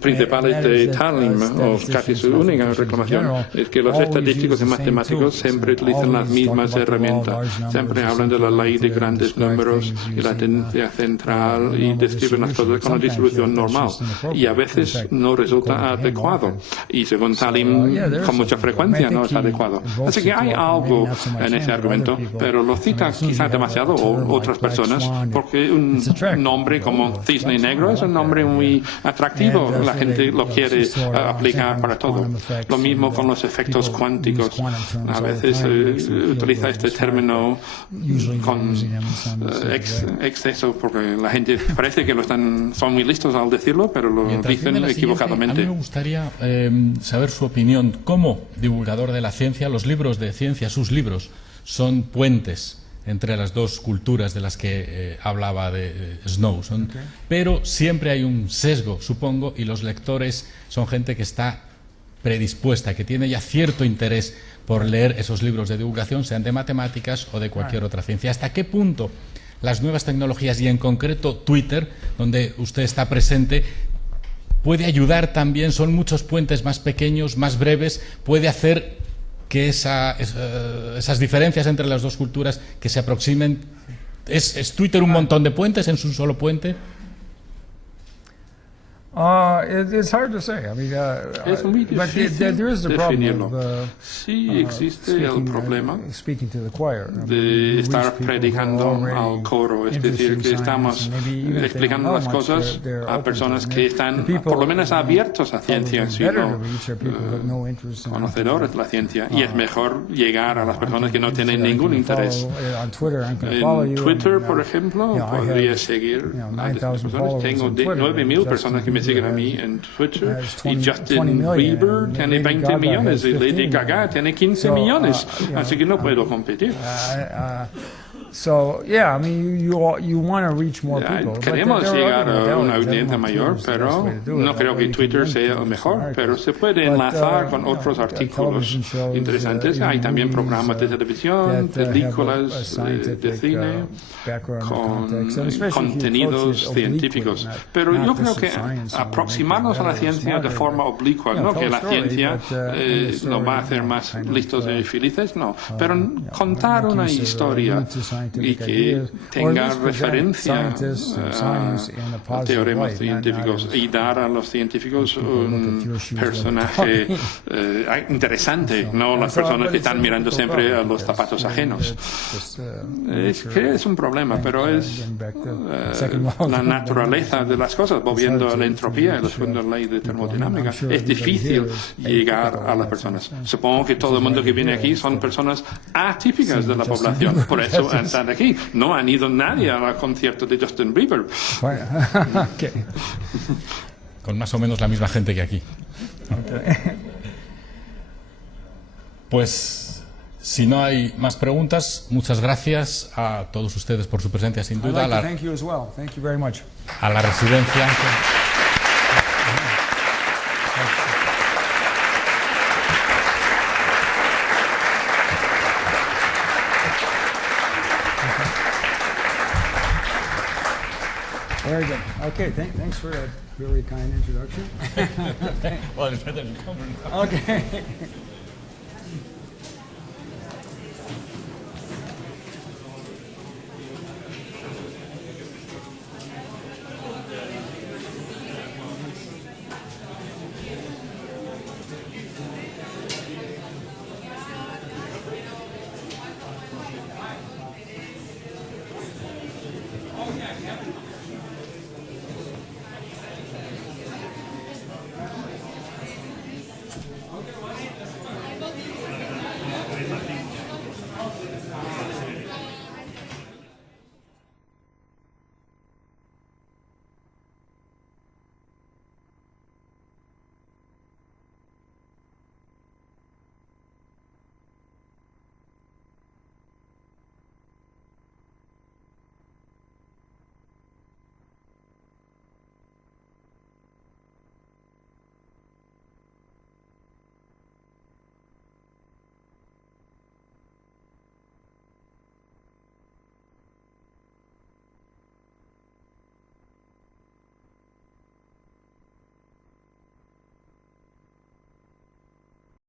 principales de Talim, o casi su única reclamación, es que los estadísticos y matemáticos siempre utilizan las mismas herramientas. Siempre hablan de la ley de grandes números y la tendencia central y describen las cosas con una distribución normal. Y a veces no resulta adecuado. Y según Talim, con mucha frecuencia no es adecuado. Así que hay algo en ese argumento, pero lo cita quizás demasiado o otras personas, porque un nombre como cisne negro es un nombre muy atractivo, la gente lo quiere aplicar para todo. Lo mismo con los efectos cuánticos. A veces utiliza este término con exceso, porque la gente parece que son muy listos al decirlo, pero lo dicen equivocadamente. A mí me gustaría saber su opinión. Como divulgador de la ciencia, los libros de ciencia, sus libros, son puentes entre las dos culturas de las que hablaba de Snow. Pero siempre hay un sesgo, supongo, y los lectores son gente que está predispuesta, que tiene ya cierto interés por leer esos libros de divulgación, sean de matemáticas o de cualquier otra ciencia. ¿Hasta qué punto las nuevas tecnologías, y en concreto Twitter, donde usted está presente, puede ayudar también? Son muchos puentes más pequeños, más breves, puede hacer que esas diferencias entre las dos culturas que se aproximen. ¿Es Twitter un montón de puentes en un solo puente? It's hard to say. I mean, es muy difícil definirlo. Sí existe el problema de estar predicando al coro, es decir, que estamos explicando las cosas a personas que están por lo menos abiertos a ciencia, sino conocedores de la ciencia, y es mejor llegar a las personas que no tienen ningún interés. En Twitter, por ejemplo, podría seguir a estas personas. Tengo 9.000 personas que me siguen a mí en Twitter, y Justin Bieber tiene 20 millones y Lady Gaga tiene 15 millones, así que no puedo competir. So, yeah, I mean, you want to reach more people. Queremos llegar a una audiencia mayor, pero no creo que Twitter sea el mejor, pero se puede enlazar con otros artículos interesantes. Hay también programas de televisión, películas de cine, con contenidos científicos. Pero yo creo que aproximarnos a la ciencia de forma oblicua, no que la ciencia nos va a hacer más listos y felices, no, pero contar una historia y que tenga referencia a teoremas científicos y dar a los científicos un personaje interesante, no las personas que están mirando siempre a los zapatos ajenos. Es que es un problema, pero es la naturaleza de las cosas, volviendo a la entropía y la segunda ley de termodinámica. Es difícil llegar a las personas. Supongo que todo el mundo que viene aquí son personas atípicas de la población, por eso están aquí. No han ido nadie al concierto de Justin Bieber. Con más o menos la misma gente que aquí. Pues, si no hay más preguntas, muchas gracias a todos ustedes por su presencia, sin duda. A la Residencia. Very good. Okay, thanks for a really kind introduction. Well, it's better than Okay.